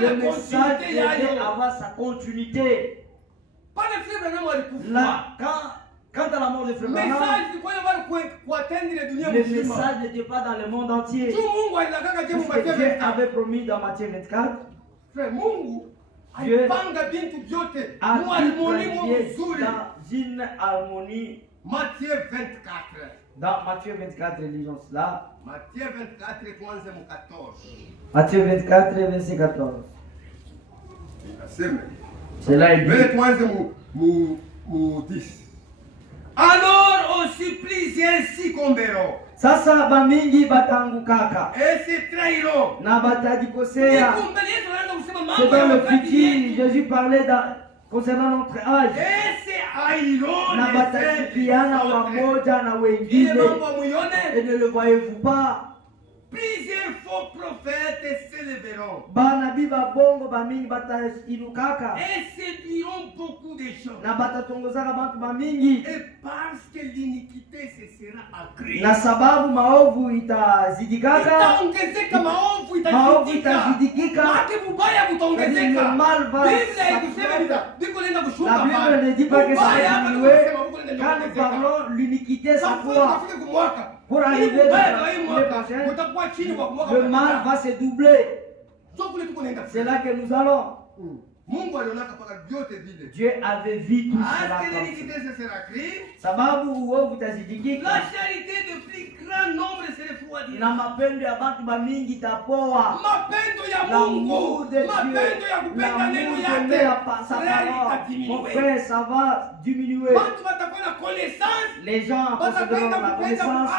Le message devait avoir sa continuité. Là, quant à la mort de Frère Branham, le message n'était pas dans le monde entier. Parce que Dieu avait promis dans Matthieu 24, Dieu a dans une harmonie. Matthieu 24. Dans Matthieu 24, lisons cela. Matthieu 24, 14. Matthieu 24, verset 14. C'est là il dit. Alors aussi plusieurs succomberont. Sasa bamingi batangukaka. Et se trahiront. Na batajikosea. C'est dans le futur, Jésus parlait concernant notre âge. Et se haïront. Na batachukiana wamoja na wengine. Et ne le voyez-vous pas? Plusieurs faux prophètes s'élèveront. Banabi babongo bamingi batainukaka. Et séduiront beaucoup de gens. Na batatongozaka bantu bamingi. Et parce que l'iniquité se sera accrue. Na sababu maovu itazidikaka. Itaongezeka maovu itazidikika. Mubaya butaongezeka. Le mal va s'accroître. La Bible ne dit pas que ça va diminuer. Quand nous parlons l'iniquité s'accroît. Pour arriver dans le prochain, le mal va se doubler. C'est là que nous allons. Dieu avait vu tout cela comme ça. Sababu uovu utazidikika. La charité de plus grand nombre se refroidira. Na mapendo ya watu bamingi itapoa. Mapendo ya Mungu, mapendo ya kupenda neno yake. Mon frère, ça va diminuer. Watu watakuwa na connaissance. Les gens posséderont la connaissance.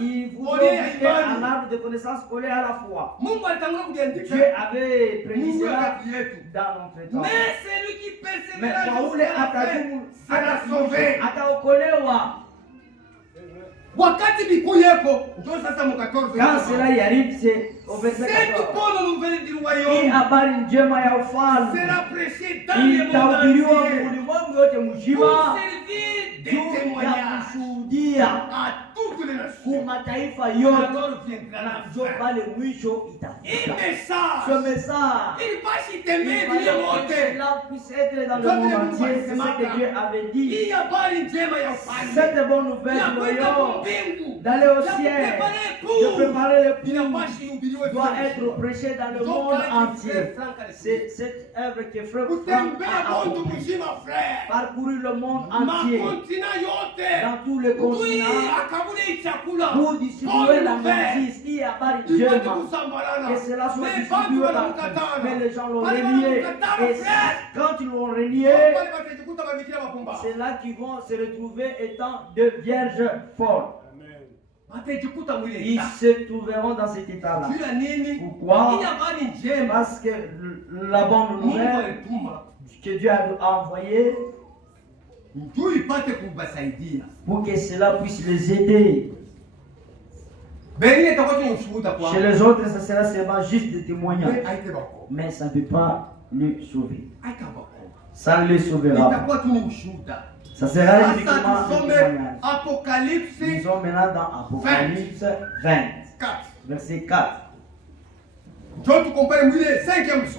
Ils voudront un arbre de connaissance collé à la fois. Dieu avait prédit cela dans notre temps. Mais celui qui persévère sera sauvé. Ataokolewa. Wakati biku yako ndio sasa mu 14. Quand cela y arrive, c'est au verset 14. Hii habari njema ya ufalme itahubiriwa ulimwengu yote mzima juu ya kushuhudia kwa mataifa yote, na ndio pale mwisho itafika. Ce message puisse être dans le monde entier. C'est ce que Dieu avait dit. Cette bonne nouvelle d'aller au ciel, de préparer l'époux, doit être prêchée dans le monde entier. C'est cette œuvre que Frère Franck a accomplie. Parcourir le monde entier, dans tous les continents, pour distribuer la notice. Il y a pas de Dieu, que cela soit distribué partout. Mais les gens l'ont renié. Et quand ils l'ont renié, c'est là qu'ils vont se retrouver étant de vierges fortes. Ils se trouveront dans cet état-là. Pourquoi? Parce que la bonne nouvelle que Dieu a envoyée, pour que cela puisse les aider. Chez les autres, ça sera seulement juste des témoignages. Mais ça ne peut pas le sauver. Ça ne le sauvera pas. Ça sera uniquement un témoignage. Nous sommes maintenant dans Apocalypse 20, verset 4.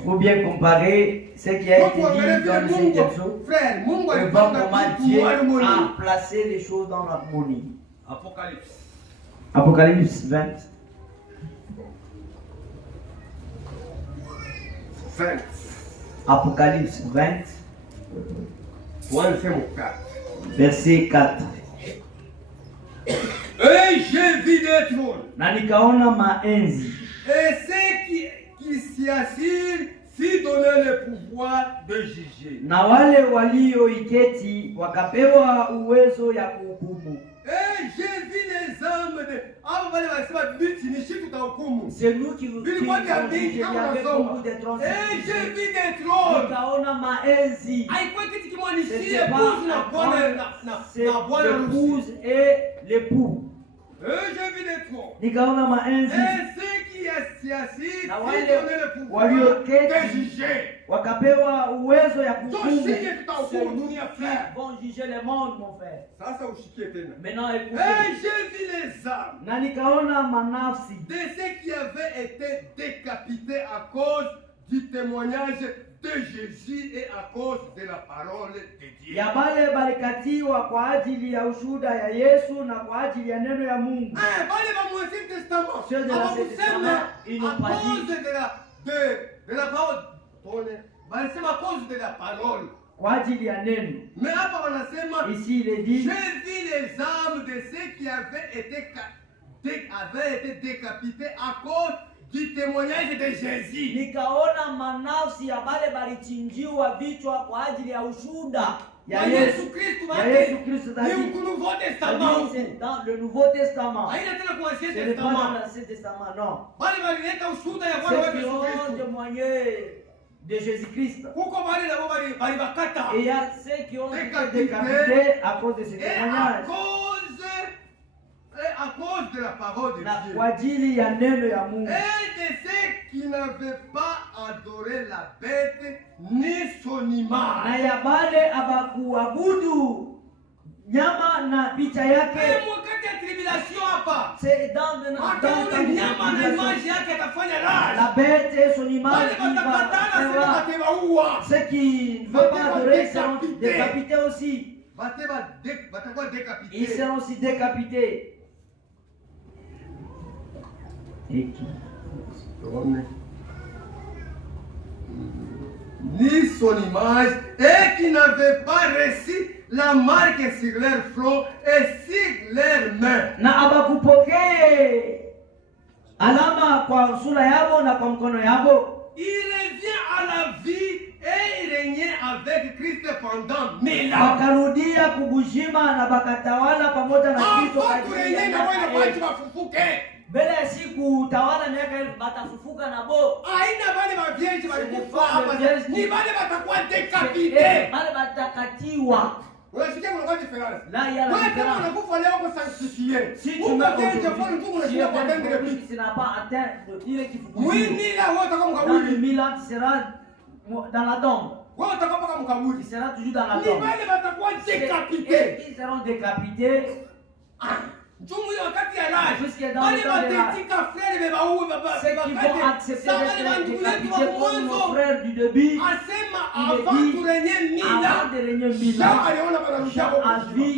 Pour bien comparer ce qui a été dit dans le 5e psaume, on voit comment Dieu a placé les choses dans l'harmonie. Apocalypse 20. Apocalypse 20. Verset 4. Et j'ai vu des trônes. Na nikaona maenzi. Et ceux qui s'y assirent fit donner le pouvoir de juger. Na wale walioiketi wakapewa uwezo ya kuhukumu. Et j'ai vu les âmes de... C'est nous qui vous disons. Et j'ai vu des trônes. Nikaona maenzi. C'est l'épouse et l'époux. Et j'ai vu des trônes. Nikaona maenzi. Et ceux qui s'y assirent fit donner le pouvoir de juger. Wakapewa uwezo ya kuhukumu. Vont juger le monde, mon frère. Maintenant écoutez. Et j'ai vu les âmes na nikaona manafsi de ceux qui avaient été décapités à cause du témoignage de Jésus et à cause de la parole de Dieu. Ya bale balikatiwa kwa ajili ya ushuhuda ya Yesu na kwa ajili ya neno ya Mungu. Bale ba Ancien Testament. À cause de la parole. Wanasema à cause de la parole. Kwa ajili ya neno. Mais hapa wanasema ici il est dit, j'ai vu les âmes de ceux qui avaient été décapités à cause du témoignage de Jésus. Nikaona manafsi ya bale balichinjiwa vichwa kwa ajili ya ushuhuda ya Yesu Kristo. Dans le Nouveau Testament. C'est pas dans l'Ancien Testament, non. C'est qui ont témoigné de Jésus-Christ. Et il y a ceux qui ont été décapités à cause de ce témoignage. À cause de la parole de Dieu. Kwa ajili ya neno ya Mungu. Et de ceux qui n'avaient pas adoré la bête ni son image. Na ya bale abakuabudu nyama na picha yake. C'est dans la bête et son image. Ceux qui ne veulent pas adorer seront décapités aussi. Ils seront aussi décapités. Ni son image et qui n'avaient pas reçu la marque sur leur front et sur leurs mains. Na abakupokee alama kwa sura yabo na kwa mkono yabo. Il revient à la vie et il régnait avec Christ pendant 1000 ans. Wakarudia kubujima na bakatawala pamoja na Kristo mbele ya siku utawala miaka 1000 batafufuka na bo. Haina wale mavyeji walikufa hapa. Ni wale watakuwa decapité. Wale batakatiwa. Unasikia kuna difference? La ya la difference. Wewe unakufa leo kwa sanctifié. Si tu m'avais pour nous pour nous pas atteindre le but. Ça n'a pas atteint ile kifukuzi. Oui, ni la wote kama mkaburi. Dans 1000 ans tu seras dans la tombe. Wewe utakuwa kama mkaburi. Tu seras toujours dans la tombe. Ni wale watakuwa décapités. Ils seront décapités. Njumu ya wakati ya laji. Wale watetika frère beba uwe baba. Ceux qui vont accepter d'être décapités comme nos frères du début. Asema avant de régner 1000 ans. Avant de régner 1000 ans. Jean a vu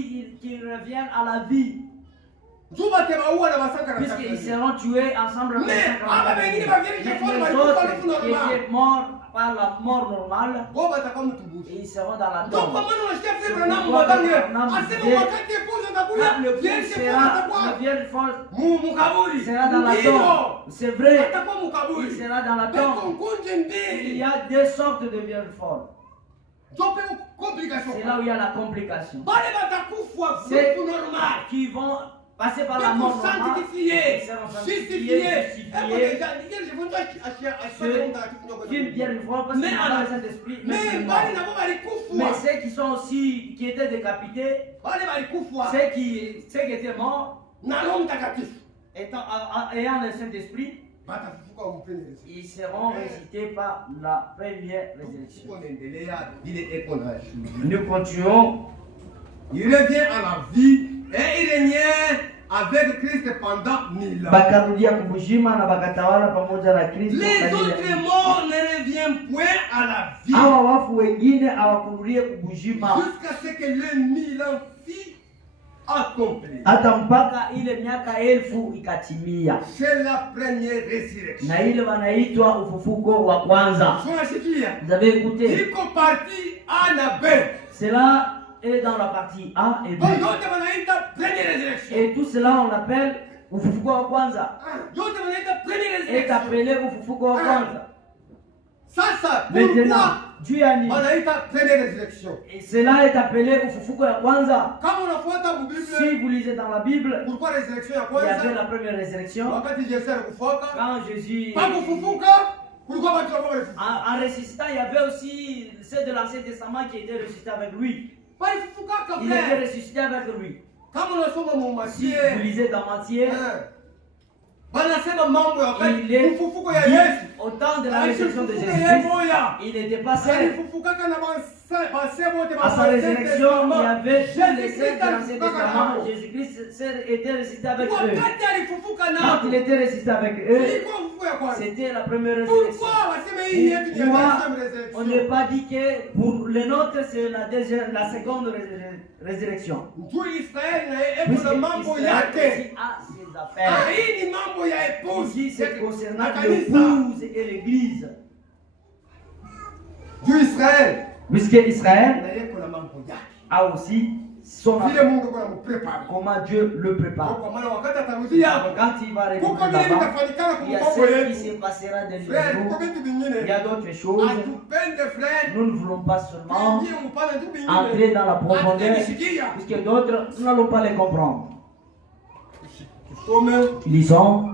qu'ils reviennent à la vie. Puisqu'ils seront tués ensemble. Mais les autres qui étaient morts par la mort normale, et ils seront dans la tombe. Le Vierge folle sera dans la tombe. C'est vrai, il sera dans la tombe. Il y a deux sortes de vierges folles. C'est là où il y a la complication. C'est qui vont passer par la mort normale, ils seront sanctifiés, justifiés. Une vierge folle parce qu'ils n'ont pas le Saint-Esprit. Mais ceux qui sont aussi, qui étaient décapités, ceux qui étaient morts, ayant le Saint-Esprit, ils seront récités par la première résurrection. Nous continuons. Il revient à la vie et il régnait avec Christ pendant 1000 ans. Les autres morts ne reviennent point à la vie. Jusqu'à ce que les 1000 ans fient accompli. C'est la première résurrection. Vous avez écouté? Il compartit à la bête. Cela est dans la partie A et B. Et tout cela on l'appelle ufufuko wa kwanza. Est appelé ufufuko wa kwanza. Maintenant, Dieu a dit. Et cela est appelé ufufuko wa kwanza. Si vous lisez dans la Bible, il y avait la première résurrection. Quand Jésus en ressuscitant, il y avait aussi ceux de l'Ancien Testament qui étaient ressuscités avec lui. Il était ressuscité avec lui. Si vous lisez dans Matthieu, il est au temps de la résurrection de Jésus-Christ. Il n'était pas seul. À sa résurrection, il y avait tous les saints de l'Ancien Testament. Jésus-Christ était ressuscité avec eux. Quand il était ressuscité avec eux, c'était la première résurrection. Pourquoi on n'a pas dit que pour les nôtres c'est la seconde résurrection? Israël a ses affaires. Ici c'est concernant l'épouse et l'église. Puisque Israël a aussi son affaire. Comment Dieu le prépare. Quand il va revenir là-bas, il y a ce qui se passera de nous. Il y a d'autres choses. Nous ne voulons pas seulement entrer dans la profondeur, puisque d'autres, nous n'allons pas les comprendre. Lisons.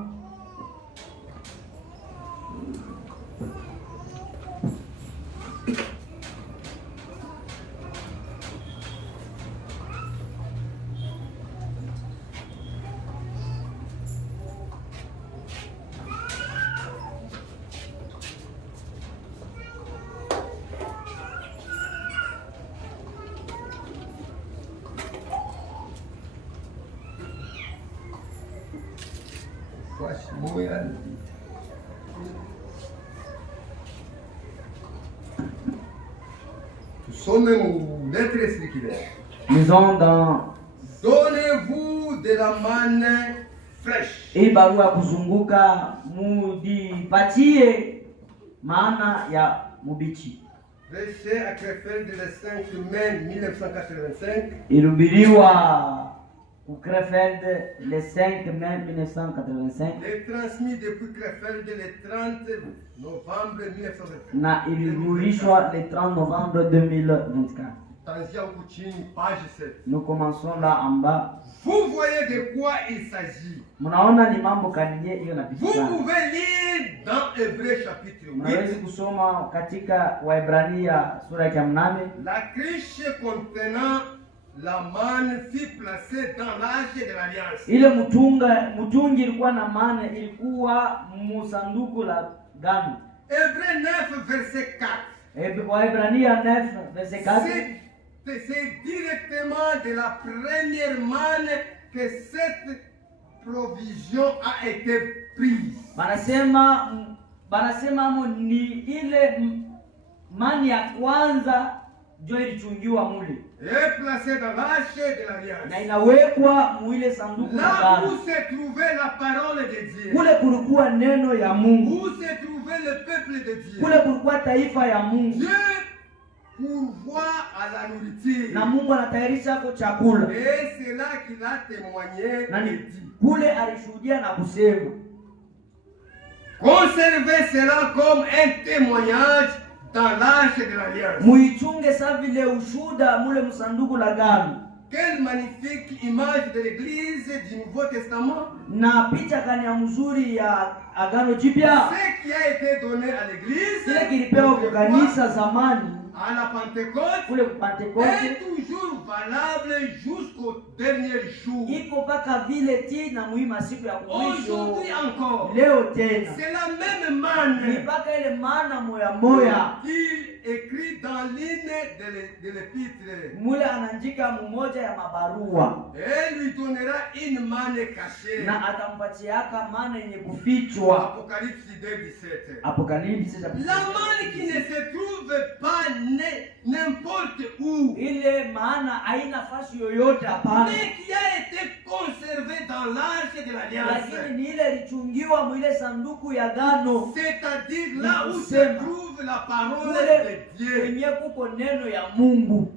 Lisons dans donnez-vous de la manne fraîche. Hii barua kuzunguka mudipatie maana ya mubichi. Prêché à Krefeld le 5 mai 1985. Ilihubiriwa ku Krefeld le 5 mai 1985. Et transmis depuis Krefeld le 30 novembre 1924. Na ilihubirishwa le 30 novembre 2024. Page 7. Nous commençons là en bas. Vous voyez de quoi il s'agit. Mnaona ni mambo kaniye hiyo na Vous pouvez lire dans Hébreux chapitre 8. Mnaweza kusoma katika Waebrania sura ya 8. La cruche contenant la manne fut placée dans l'arche de l'alliance. Ile mtungi ilikuwa na maana ilikuwa musanduku la agano. Hébreux 9 verset 4. Waebrania 9 verset 4. C'est directement de la première manne que cette provision a été prise. Banasema ni ile mani ya kwanza ndio ilichungiwa mule. Et placée dans l'arche de l'alliance. Na inawekwa muile sanduku la là agano. où se trouvait la parole de Dieu. Kule kulikuwa neno ya Mungu. Où se trouvait le peuple de Dieu. Kule kulikuwa taifa ya Mungu. Dieu pourvoit à la nourriture. Na Mungu anatayarisha kwa chakula. Et c'est là qu'il a témoigné. Na kule alishuhudia na kusema. Conservez cela comme un témoignage dans l'arche de l'alliance. Muichunge sa vile ushuda mule msanduku la agano. Quelle magnifique image de l'église du Nouveau Testament. Na picha gani ya mzuri ya agano jipya. Ce qui a été donné à l'église. Kile kilipewa kwa kanisa zamani. À la Pentecôte. Kule Pentecote. Est toujours valable jusqu'au dernier jour. Iko paka vile ti na muhimu siku ya mwisho. Aujourd'hui encore. Leo tena. C'est la même manne. Ni paka ile maana moya. Il écrit dans l'une de l'épître. Mule anaandika mmoja ya mabarua. Et lui donnera une manne cachée. Na atampatiaka maana yenye kufichwa. Apocalypse 2:17. Apocalypse. La manne qui ne se trouve pas n'importe où. Ile maana haina nafasi yoyote hapana. Mais qui a été conservé dans l'arche de l'alliance. Lakini ni ile ilichungiwa mwile sanduku ya agano. C'est-à-dire là où se trouve la parole de Dieu. Kwenye kuko neno ya Mungu.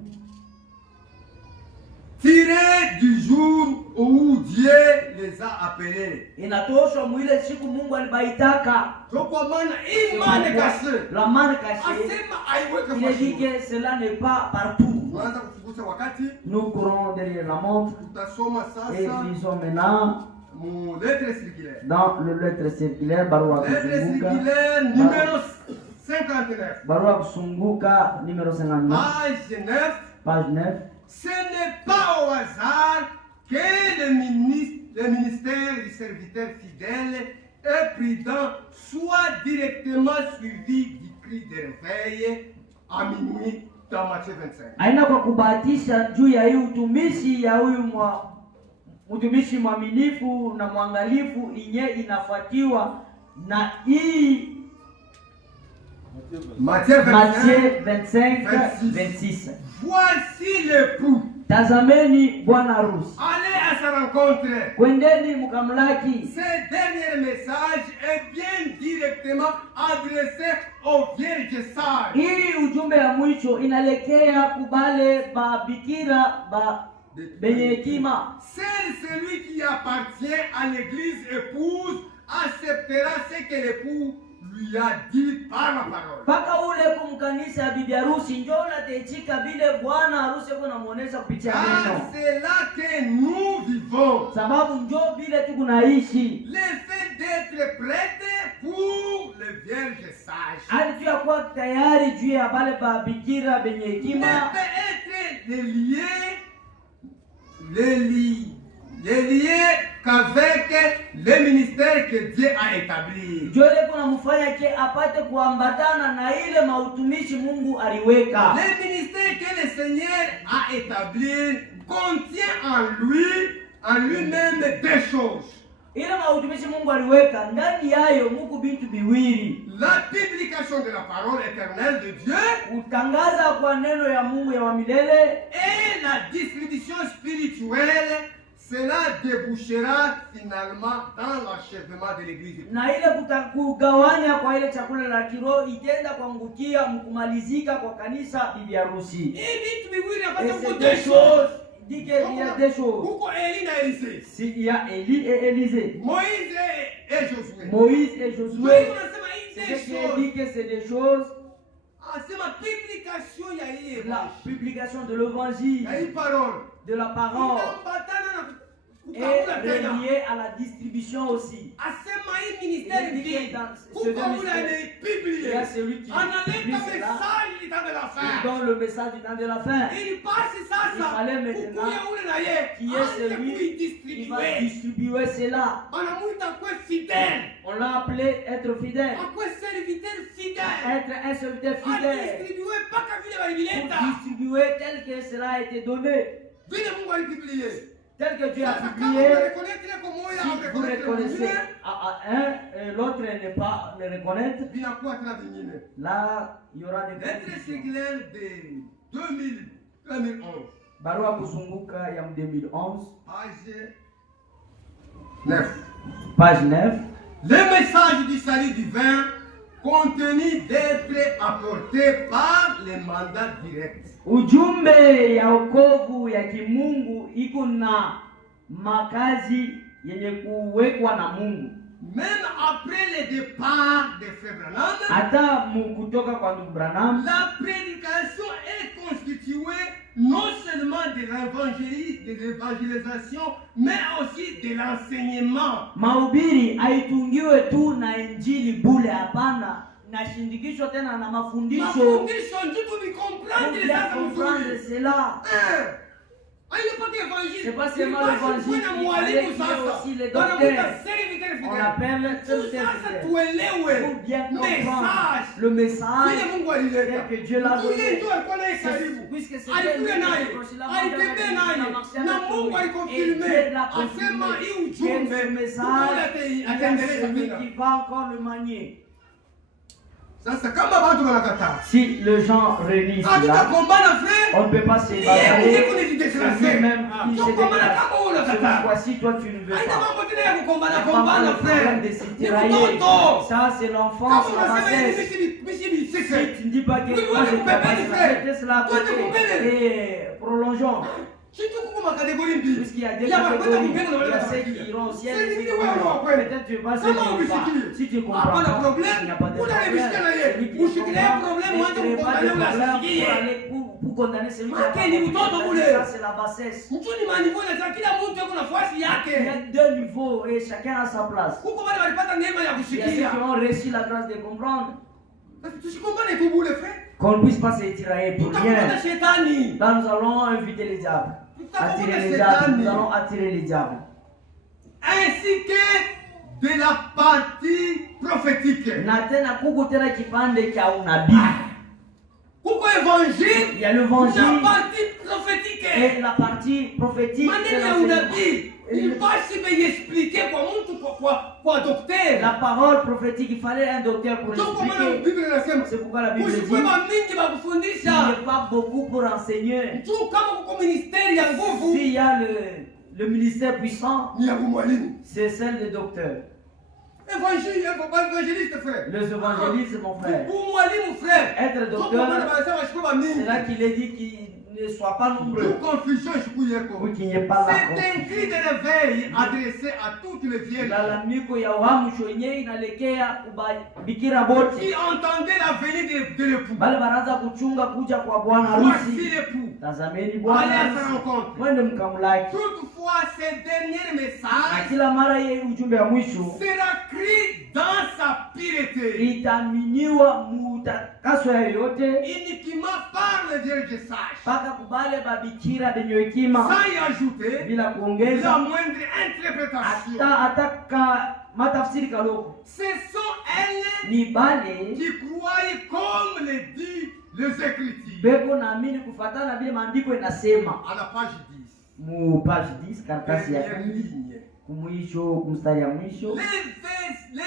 Tiré du jour où Dieu les a appelés. Inatoshwa mwile siku Mungu alibaitaka. Kwa maana hii manne cachée. La manne cachée. Asema aiweke Il dit que cela n'est pas partout. Tunaanza kuchunguza wakati. Nous courons derrière la montre. Tutasoma sasa. Et nous sommes maintenant mu lettre circulaire. Dans le lettre circulaire barua lettre kusunguka. Circulaire numéro 59. Barua kusunguka numéro 59. Page 9. Page 9. Ce n'est pas au hasard que le ministère du serviteur fidèle et prudent soit directement suivi du cri de réveil à minuit dans Matthieu 25. Haina kwa kubahatisha juu ya hii utumishi ya huyu mtumishi mwaminifu na mwangalifu inye inafuatiwa na hii Matthieu 25 26. Voici l'époux. Tazameni bwana harusi. Allez à sa rencontre. Kwendeni mkamlaki. Ce dernier message est bien directement adressé aux vierges sages. Hii ujumbe ya mwisho inalekea kubale ba bikira ba benye hekima. Seul celui qui appartient à l'église épouse acceptera ce que l'époux lui a dit par la parole. Paka ule kumkanisa ya bibi harusi njoo natechika vile bwana harusi yuko namuonesha kupitia neno. C'est là que nous vivons. Sababu njoo vile tu kunaishi. Le fait d'être prête pour les vierges sages. Hali tu ya kuwa tayari juu ya bale ba bikira benye hekima. Ne peut être lié qu'avec le ministère que Dieu a établi. Jole kuna mfanya ke apate kuambatana na ile mautumishi Mungu aliweka. Le ministère que le Seigneur a établi contient en lui-même deux choses. Ile mautumishi Mungu aliweka ndani yayo Mungu bintu biwili. La publication de la parole éternelle de Dieu, kutangaza kwa neno ya Mungu ya milele, et la distribution spirituelle cela débouchera finalement dans l'achèvement de l'église. Na ile kugawanya kwa ile chakula la kiroho itaenda kuangukia mkumalizika kwa kanisa bibi harusi. Hivi viwili napata Et c'est kwa deux deux choses. Dit qu'il y a deux choses. Kuko Eli na Elisée. S'il y a Élie et Élisée. Moïse Et Josué. Moïse et Ndio Josué. unasema hizi C'est ce qui choses. dit que c'est des choses. Anasema publication ya ile La publication de l'évangile, Il y a une parole. de la parole, inaambatana na est kukabula tena. reliée à la distribution aussi. Asema hii ministeri Il dit hii que dans ce kuko ule ministère, il y anaipiblie. a celui qui Analeta publie cela, message du temps de la il fin. donne le message du temps de la fin. Ili basi sasa Il fallait maintenant kukuya ule na ye qui est aanze celui qui va kuidistribue. distribuer cela. Banamuita kwe fidèle. On l'a appelé être fidèle. Akwe serviteur fidèle. Être un serviteur fidèle. Adistribue mpaka vile Pour walivileta. distribuer tel que cela a été donné. Vile Mungu alipiblie. Tel que Dieu a Sasa kama publié. unareconnect ile kwa moyo Si au vous reconnect reconnaissez mwingine, à un et l'autre n'est pas le reconnaître, Vinakuwa tena vingine. là il y aura des Lettre confusions. circulaire de 2011. Barua kuzunguka ya 2011, Page 9. page 9. Le message du salut divin continue d'être apporté par les mandats directs. Ujumbe ya wokovu ya kimungu iko na makazi yenye kuwekwa na Mungu. Même après le départ de Frère Branham, Hata kutoka kwa ndugu Branham, la prédication est constituée non seulement de l'évangélisation, mais aussi de l'enseignement. mahubiri haitungiwe tu na injili bule, hapana, nashindikishwa tena na mafundisho. mafundisho ndio Pour tuvikomprendre bien sasa comprendre mzuri. cela. Haipati évangile. C'est pas seulement Basi l'évangile, kuwe na il mwalimu fallait qu'il y ait sasa. aussi les Wanamuita docteurs. serviteur On fidèle. l'appelle Tu serviteur sasa fidèle. tuelewe Pour bien comprendre message le message vile Mungu alileta. tel que Dieu l'a Mtu yeye donné. ndio alikuwa naye karibu. Puisque c'est Alikuwa Dieu naye, qui a alitembea naye, na Mungu alikonfirme asema hii ujumbe ce message ataendeleza celui tena. qui va encore le manier. Sasa kama watu wanakataa, Si le gens relient cela, Hatutakombana frère. on ne peut pas se Yeye bagarrer. mwenyewe kunijideclasser. C'est lui-même qui se Tukombana déclare. kama wewe Cette unakataa. fois-ci, toi, tu ne veux Haina pas. mambo tena ya kukombana C'est pas kombana le problème frère. de se Ni tirailler. mtoto. Ça, c'est Kama l'enfance, la unasema hivi bassesse. mimi Si tu ne dis pas que moi je travaille, mettez cela à côté et prolongeons. Kitu kuko makategori mbili. Puisqu'il y a des Ya wanakwenda catégories, mbinguni na il y wale a ceux wanakuja. qui iront au ciel Sasa et ceux hivi qui wewe iront. unakwenda. Peut-être tu vas Kama pas. ubisikie. Si tu comprends Hapana pas, problem. il n'y a pas de Kuna problème. rebishika na yeye. Celui qui Ushikilie comprend, problem ne uanze crée pas de kukondana ule problème asikie. pour aller pour condamner celui qui a Make ni mtoto pas. ule. Ça, c'est la bassesse. Mtu ni manivo na kila mtu yuko nafasi Il y a yake. deux niveaux et chacun a sa place. Huko wale walipata neema ya Il y a ceux kushikia. qui ont reçu la grâce de comprendre. Tusikombane tu bure frère. Qu'on ne puisse pas se tirailler pour Tutakuta rien. shetani. Là, nous allons inviter les diables. Attirer les diables. Nous allons attirer les diables. ainsi que de la partie prophétique. Na tena kuko tena kipande cha unabii. Kuko évangile. Il y a l'évangile Na partie prophétique. et la partie prophétique. Maneno ya unabii ipasi beiexplike kwa mtu kwa daktari. La parole prophétique, il fallait un docteur pour Ndio kwa maana l'expliquer. Biblia inasema C'est pourquoi la Bible dit usikwe mingi il bakufundisha. n'y a pas beaucoup pour enseigner. Tu kama kuko ministeri ya nguvu S'il y a le ministère puissant, ni ya mwalimu. c'est celle des docteurs. Évangéliste frère. Les évangélistes, mon frère. Mwalimu frère. Être Ndio kwa maana docteur, wanasema washikwe mingi. c'est là qu'il est dit qu'il ne soit pas nombreux. Toute confusion, je peux dire Pour qu'il n'y ait pas la c'est un cri confusion. de réveil adressé à toutes les vierges Lalamiko ya uamsho yenyewe inalekea kubikira boti. qui entendaient la venue de l'époux. Bale banaanza kuchunga kuja kwa bwana Voici harusi. l'époux. Tazameni bwana Allez à sa harusi. rencontre. Mwende mkamlaki. Toutefois, ces derniers Na messages kila mara yeye ujumbe wa mwisho sera cru dans sa pureté, itaminiwa mutakaso ya yote uniquement par les vierges sages, mpaka kubale babikira benye hekima sans y ajouter bila la kuongeza moindre interprétation. hata matafsiri kaloko. Ce sont elles Ni bale qui croient comme le dit les Écritures. beko naamini kufatana vile maandiko inasema. À la page 10, Mu page 10 karatasi ya dernière 10 ligne. kumwisho kumstari ya mwisho, Les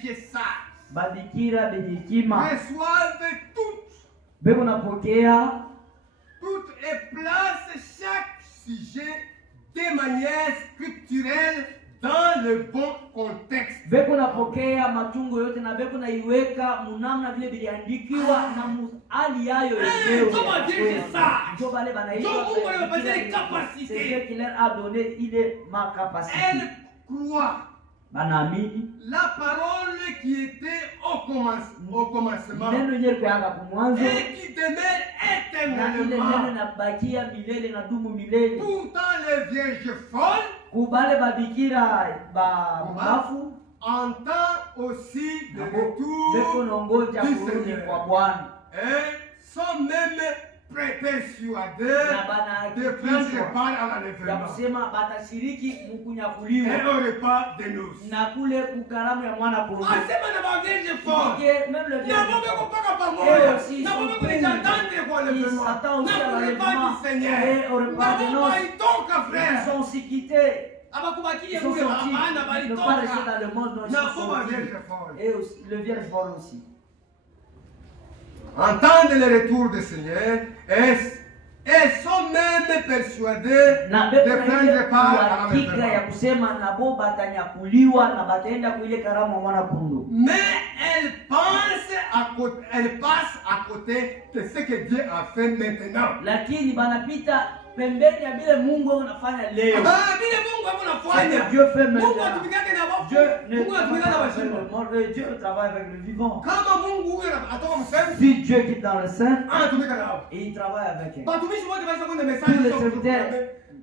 vierges sages babikira benye hekima reçoivent beko napokea toutes et placent chaque sujet de manière scripturelle dans le bon contexte. Beko napokea matungo yote na beko naiweka munamna vile biliandikiwa na hali yayo yenyewe. Comment dire ça? Ndio bale banaitwa. Mungu amepatia capacité. C'est Dieu qui leur a donné, il est ma capacité. Elle croit Banaamini la parole qui était au commencement neno yenyewe kuanga kumwanzo et qui demeure na ile neno éternellement. nabakia milele na dumu milele. Pourtant les vierges folles Kubale babikira bafu entendent aussi le beko retour nongoja du kurudi Seigneur. kwa Bwana Et sont même persuadés na de prendre banahakikishwa part à ya l'enlèvement kusema batashiriki et mkunyakuliwa au repas de noces. na kule kukaramu ya mwana kondoo. Asema na bavierge fort. Ike même le Na bobe kupaka pamoja. aussi Na bobe kunitandre kwa le ils vraiment. s'attendent aussi à Na l'enlèvement repas du Seigneur. et au repas de Na noces. bobe itoka Ils frère. sont aussi quittés, Abakubakie ils sont kule sortis, hapana ils ne pas rester balitoka. dans le monde, non, ils Na sont bobe sortis. Vierge folle. Et aussi, le vierge fort aussi. Entendent le retour du Seigneur et sont même persuadés Na de beko na ile prendre part à uhakika ya l'enlèvement. kusema nabo batanyakuliwa na bataenda kuile karamu ya mwana kondoo. Mais elles passent à côté de ce que Dieu a fait maintenant. Lakini banapita pembeni ya vile Mungu anafanya leo. Ah, vile Mungu hapo C'est nafanya. que Dieu fait Mungu maintenant. atumikake na wafu. Dieu ne Mungu atumikake na travaille pas avec washimo. le mort, Dieu travaille avec le vivant. Kama Mungu huyo atoka msemu, Si Dieu qui est dans le sein, anatumika na wao. et il travaille avec elle. Batumishi wote basi kuna Tous message les sur serviteurs.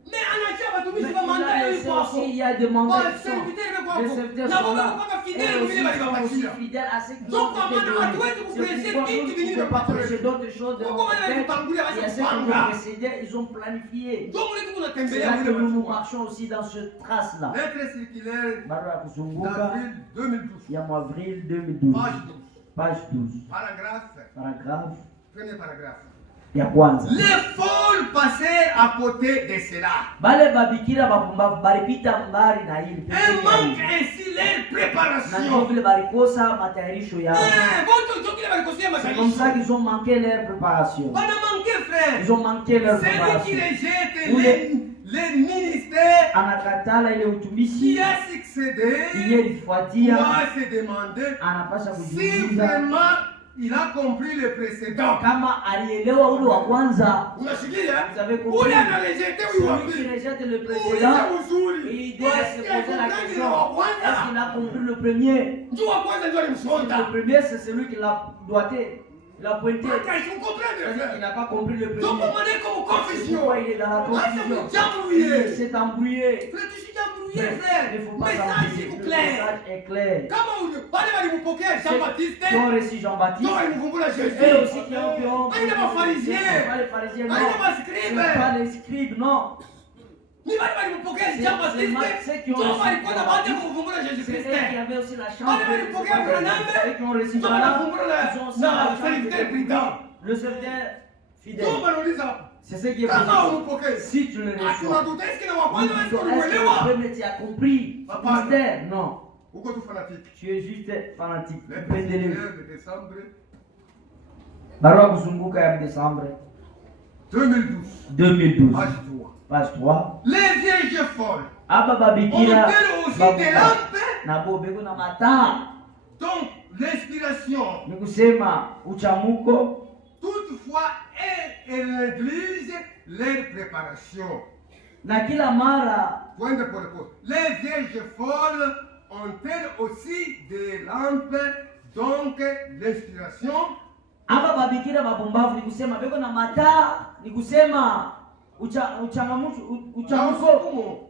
mais anachia Mais batumishi il kama a manda laissé yuko hapo. aussi, il y a des mandats Ba qui sont. serviteurs yuko Les hapo. serviteurs Na sont wao là. mpaka Et fidèle aussi, vile ils sont aussi balibapatia. fidèles à ce qu'ils Donc, ont été maana donnés. hatuwezi C'est kuprêcher pourquoi vitu nous ne vingine pouvons vya pas prêcher kuprêcher. d'autres choses de Mungu notre wewe tête. kutangulia Il y a basi ceux qui kupanga. ont précédé, ils ont planifié. Ndio mle tuko C'est natembelea là que vile nous watu. marchons aussi dans ce trace-là. Lettre circulaire Barua ya kuzunguka d'avril 2012, ya avril 2012, page 12, page 12, paragraphe, paragraphe premier paragraphe. ya kwanza. Les folles passèrent à côté de cela Bale babikira bapumbavu balipita mbali na hili et pembeni ya manquent hili. ainsi leur Na ndio préparation. vile balikosa matayarisho yao. Bonto ndio kile balikosea C'est comme ça matarisho. qu'ils ont manqué leur préparation. Bana manqué, frère. Ils ont manqué leur Celui qui préparation. rejette Ule les ministères anakatala ile qui utumishi a succédé iye ilifuatia, doit se demander anapasha si kujiuliza vraiment il a compris le précédent. kama alielewa ule wa kwanza. Unashikia? Vous avez compris? Ule analejete huyu Celui qui wapi? rejette le Muulize précédent, uzuri. il doit se Est-ce qu'il a poser la compris question, le wa est-ce kwanza? qu'il a compris le premier? Ndio wa kwanza ndio Le alimsonda. premier, c'est celui qui l'a doigté, il a pointé. Mpaka comprendre C'est-à-dire qu'il frère. n'a pas compris le Donc premier. on est comme confusion. Pourquoi il est dans la confusion? Il Embrouillé. s'est embrouillé. Frère, tu suis embrouillé Il frère. ne faut pas Message s'embrouiller. s'il vous Le plaît. message est clair. Kama wale walimpokea Jean Baptiste, Qui ont reçu Jean-Baptiste, ndio walimvumbula et Jésus. aussi qui ont Aïe, les pharisiens. Ce sont pas les pharisiens, non. Aïe, les Ce scribes. sont pas les scribes, non. Ni wale walimpokea C'est- Jean c'est Baptiste, ceux qui ont ndio reçu walikuwa na bahati ya kumvumbula Jésus C'est Christ. eux qui avaient aussi la chance Wale de walipokea Branham, ceux qui ont reçu ndio Branham, wanavumbula ils ont aussi la na chance serviteur de prudent. le serviteur fidèle. Ndio wanauliza C'est ce qui est kama possible. umpokee. Si tu le reçois, Tunatuta eske na wa nous kwanza disons, wewe est-ce que unaelewa? le premier tu as compris ce Papa. mystère? Non. Pourquoi tout fanatique? Tu es juste fanatique. Lettre Pendeleu. circulaire de décembre Barua kuzunguka ya Desembre 2012, 2012, page 3. page 3. Les vierges folles Aba babikira ont-elles aussi babu- des lampes? na bo beko na mataa, Donc, l'inspiration, ni kusema uchamuko, toutefois, elle néglige leur préparation. na kila mara Point de pour le pause. Les vierges folles ont-elles aussi des lampes? Donc, l'inspiration, aba babikira babumbavu, ni kusema beko na mataa, ni kusema uchamuko.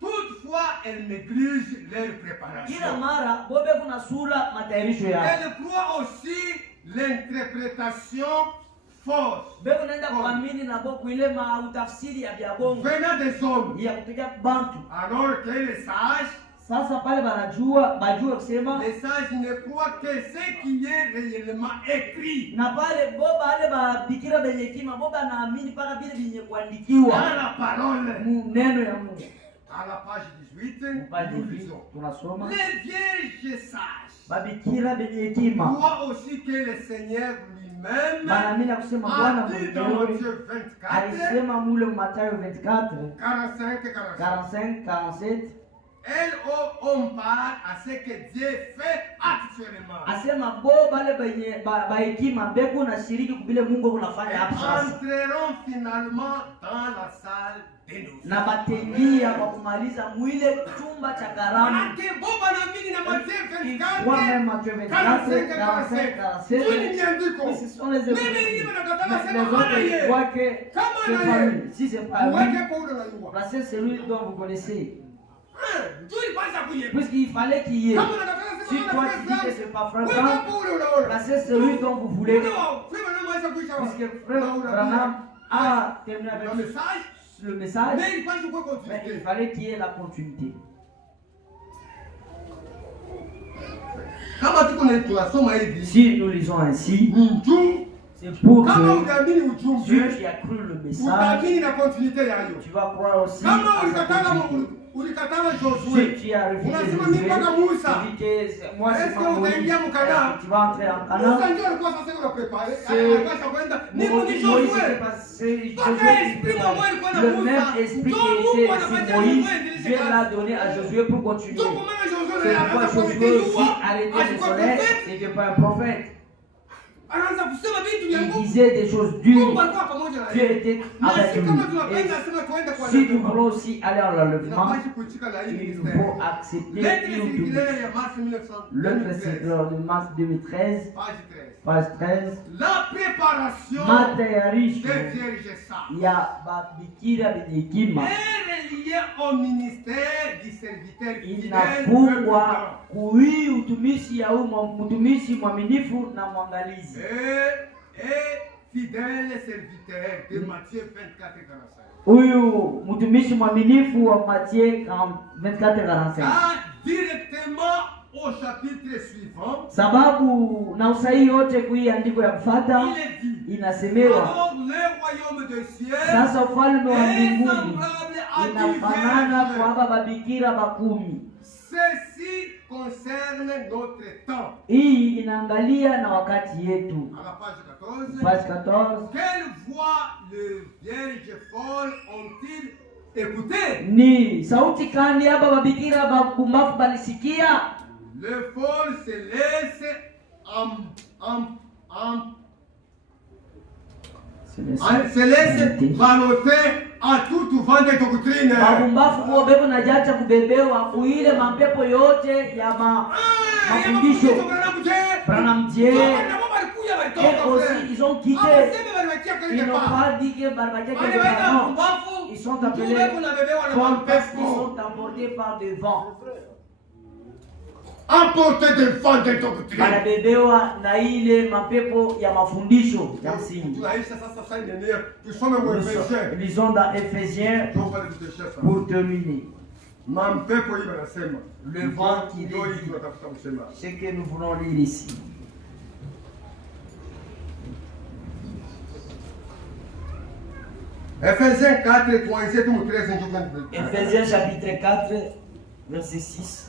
toutefois, elles négligent leur Kila préparation. mara bo beko na sura matayarisho yao, Elles croient aussi l'interprétation fausse beko naenda kuamini na bo kuile utafsiri ya bya bongo venant des hommes, ya kutokea bantu. alors que les sages, Sasa pale bajua kusema les sages ne croient que ce qui est réellement écrit na pale boba ale babikira benye hekima boba naamini mpaka vile vyenye kuandikiwa dans la parole. mu neno ya Mungu. À la page 18, Page nous 18, lisons. tunasoma Les vierges sages Vois aussi que le Seigneur lui-même a dit dans Matthieu 24, 45, 47, elles ont part à ce que Dieu fait actuellement. Entreront finalement dans la salle des noces. Si c'est pas lui, c'est lui dont vous connaissez. Puisqu'il fallait qu'il y ait. Si toi tu dis que c'est pas frère Branham, c'est celui dont vous voulez. Puisque frère Branham a terminé avec le message, mais il fallait qu'il y ait la continuité. Si nous lisons ainsi, c'est pour que Dieu qui a cru le message, tu vas croire aussi à sa continuité. Si tu as refusé Josué, tu dis que moi c'est pas Moïse, tu vas entrer en Canaan. C'est Moïse qui est passé, le même esprit qui était sur Moïse, Dieu l'a donné à Josué pour continuer. C'est pourquoi Josué aussi arrêté de soleil, c'était pas un prophète. Il disait des choses dures. Dieu était avec lui. Et si nous voulons aussi aller à l'enlèvement, il faut accepter le précédent de mars 2013, page 13. La préparation il y a Bikira Benekima. est reliée au ministère du serviteur fidèle. Inafungwa kui utumishi ya mtumishi mwaminifu na mwangalizi. Et fidèle serviteur de Matthieu 24 et 45. Huyu mtumishi mwaminifu wa Matthieu 24:45. Directement au chapitre suivant. Sababu na usahihi yote kui andiko ya kufuata inasemewa. Alors le royaume de ciel. Sasa ufalme wa mbinguni inafanana kwa haba babikira bakumi. Ceci concerne notre temps. Hii inaangalia na wakati yetu. À la page 14. Page 14. Quelle voix le vierge folle ont-ils écouté? Ni sauti kandi hapa babikira bakumbafu balisikia. Le folle se laisse se laisse balloter à tout vent de doctrine. Babumbafu kuobebu na jacha kubebewa kuile mapepo yote ya mafundisho. Branham Dieu. Et aussi ils ont quitté. Ils n'ont pas dit que Barbadia que ils sont appelés comme parce qu'ils sont emportés par des vents. Emportés de vent de doctrine. Wanabebewa na ile mapepo ya mafundisho ya msingi. Lisons dans Ephésiens pour terminer. Le vent qui dit ce que nous voulons lire ici. Ephésiens 4, 37 ou 13. Ephésiens chapitre 4, verset 6.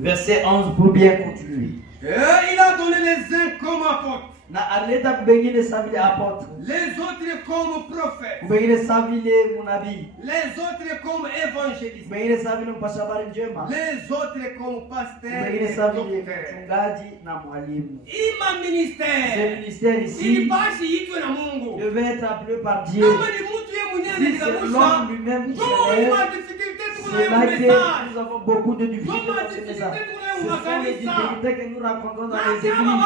Verset 11 pour bien continuer. Et il a donné les uns comme apôtres. Les autres comme prophètes. Les autres comme évangélistes. Les autres comme pasteurs et docteurs. Il m'a ministère ici devait être appelé par Dieu. Si c'est l'homme lui-même qui c'est là que nous avons beaucoup de difficultés dans ce message. Ce sont les difficultés que nous rencontrons dans les églises.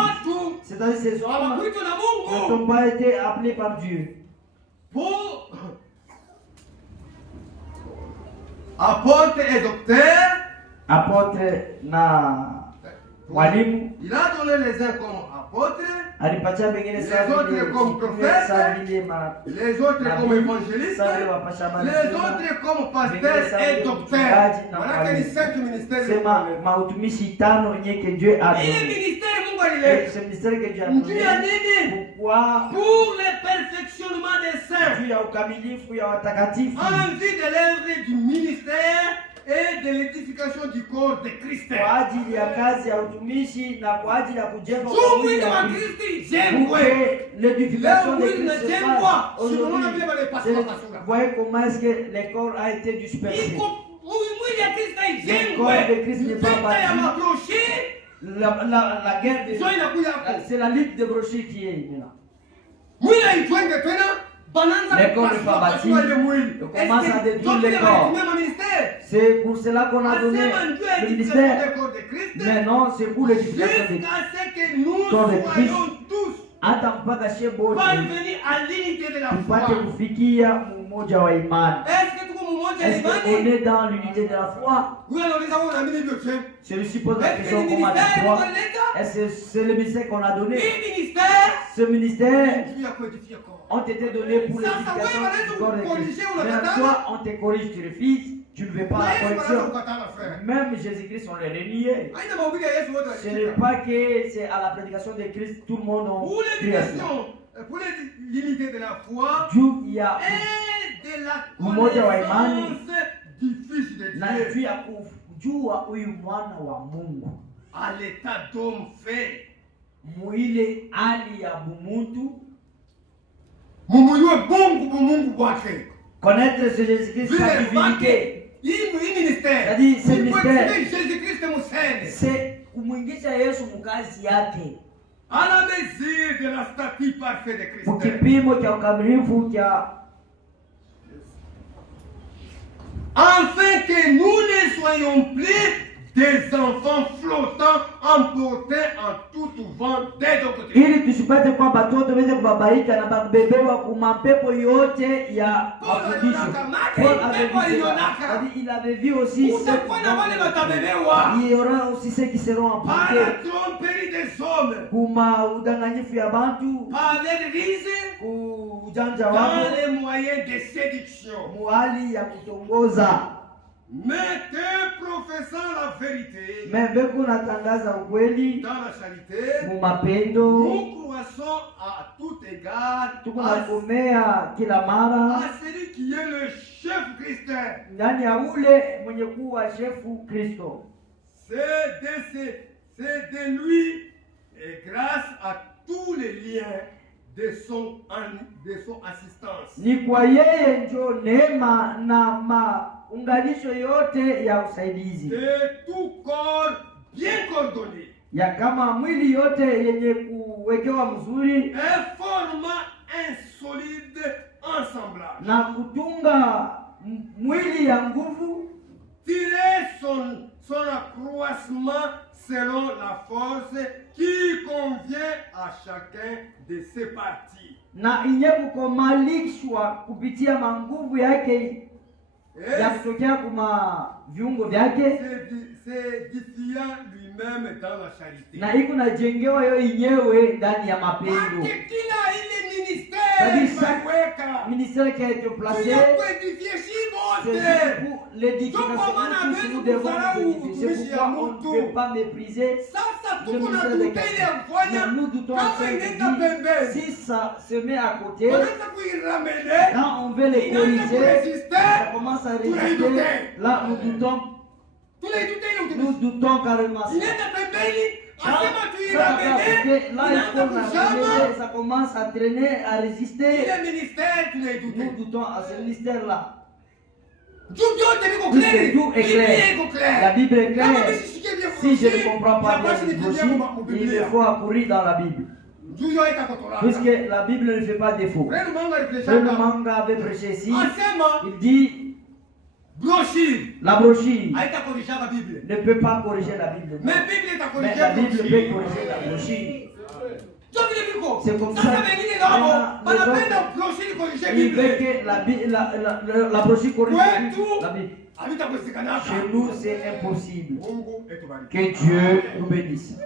C'est-à-dire ces hommes n'ont pas été appelés par Dieu. Pour apôtres et docteurs, apôtres na walimu, il a donné les uns comme apôtres, les autres comme prophètes, les autres comme évangélistes, les autres comme pasteurs et docteurs. Voilà que les 5 ministères. C'est mautumishi tano yenye que Dieu a donné. Ce ministère que Dieu a donné. Pourquoi? Pour le perfectionnement des saints. Juu ya ukamilifu ya watakatifu. En vue de l'œuvre du ministère et de l'édification du corps de Christ. Kwa ajili ya kazi ya utumishi na kwa ajili ya kujenga Juu mwili wa Kristo ijengwe. l'édification Leo de mwili Christ se unajengwa, passe. tunaona vile wale pastor Aujourd'hui, pasura. vous voyez comment est-ce que le corps a été dispersé. Iko mwili ya Kristo Le corps ijengwe. de Christ n'est pas Vita ya bâti. mabroshi La guerre de... ndio inakuja hapo. C'est la lutte de brochets qui est maintenant. Mwili haijengwe tena, banaanza Le corps n'est pas bâti. kupasua ile mwili. On commence à détruire Donc, le il y a corps. même un ministère. C'est pour cela qu'on a donné Asema ndio le édification ministère. du corps de Christ. Mais non, c'est pour l'édification de Jusqu'à ce que nous Corps de Christ. soyons tous hata mpaka shebote parvenus à l'unité de la tupate foi. kufikia umoja wa imani. Est-ce que tuko mmoja Est-ce qu'on imani? est dans l'unité de la foi? Huyo anauliza wewe unaamini hivyo je? Celui-ci pose la Est-ce que question ni comment ministère tu crois? unaleta? Est-ce que c'est le ministère qu'on a donné? Hii ministère Ce ministère juu ya kuedifia corps. ont été donnés pour Sasa l'éducation wewe du corps de wanaweza Christ. kukukorriger, Mais unakataa? toi, on te corrige, tu refuses, tu ne veux pas Na la Yesu anaweza correction. kukataa frère. Même Jésus-Christ, on les renié. Haina mahubiri ya Yesu wote Ce n'est walishika. pas que c'est à la prédication de Christ, tout le monde Pour a cru à cela. l'éducation, pour l'unité de la foi Juu ya et de la Umoja wa imani. connaissance du Fils de na Dieu juu ya kujua huyu mwana wa Mungu à l'état d'homme fait. muile hali ya bumuntu, Mumujue Mungu wake. connaître ce Jésus-Christ, sa Vile divinité. wake, hii ministère. C'est-à-dire, ce Il faut ministère. aider Jésus-Christ musene. C'est kumwingisha Yesu mukazi yake À la mesure de la statue parfaite de Christ. mukipimo kya ukamilifu kya, Afin que nous ne soyons plus des enfants flottants emportés en tout vent des deux côtés. ili tusipate kwamba watoto waweze kubabaika na kubebewa kumapepo yote ya mafundisho. Paul avait vu cela. C'est-à-dire, il avait vu aussi Utakuwa na wale watabebewa. il y aura aussi ceux qui seront Par la emportés tromperie des hommes. kuma udanganyifu ya bantu, Par les rises. ujanja Dans wao, les moyens de séduction. muhali ya kutongoza. Mais que professant la vérité Mbegu natangaza ukweli dans la charité, mu mapendo, nous croissons à tout égard tuko nakomea kila mara à celui qui est le chef Christ. ndani ya ule mwenye kuwa shefu Kristo. C'est de lui et grâce à tous les liens de son assistance. Ni kwa yeye njo neema na maunganisho yote ya usaidizi, De tout corps bien coordonné ya kama mwili yote yenye kuwekewa mzuri et formant un solide ensemblage. na kutunga mwili ya nguvu, Tirer son accroissement selon la force qui convient à chacun de ses parties. na inye kukomalishwa kupitia manguvu yake Et ya kutokea kuma viungo vyake, s'édifiant lui-même dans la charité. na iko najengewa yo inyewe ndani ya mapendo. Kila ile ministère Kabisa. imeweka. Ministère qui a été placé, Tunakuedifie shi c'est wote. juste pour l'édification Donc, comment on de avait tous, nous dit devons kudharau nous édifier. C'est utumishi ya pourquoi on mtu. ne peut pas mépriser Sasa le tuko na ministère de tuta ile ya quelqu'un. kufanya Mais nous doutons kama que inaenda pembeni. si ça se met à côté, Wanaanza kuiramene. quand on veut les Inaanza corriger, kuresiste. ça commence à résister. Là, nous doutons Tunaituta ile utumishi. doutons carrément ça. Inaenda pembeni. Quand Asema ça tuiramene. là, il Inaanza faut la kushama. ramener, ça commence à traîner, à résister. Ile ministère Nous tunaituta. doutons à ce ministère-là. Juu vyote viko Puisque clair. tout est Biblia clair. iko clair. La Bible est Kama claire. nisishikie bien Si je ne Biblia, comprends pas inabasi bien le nikimbie Biblia, mu il Biblia. me faut accourir dans la Bible. Juu yo itakotoraka. Puisque la Bible ne fait pas défaut. Frère Manga Frère alipeleka Manga avait prêché ici. asema Il dit brochure la brochure haitakorishaka Biblia. ne peut pas corriger la Bible. Mais Biblia Mais itakorisha la Bible peut brochure. corriger la brochure. Ndio vile viko. C'est comme Sasa ça. wengine nao Ah, wanapenda brochure ikorishe Il veut Biblia. que la brochure corrige Kwetu la Bible. havitakosekanaka. Chez nous, c'est impossible. Mungu etubariki. Que Dieu nous bénisse.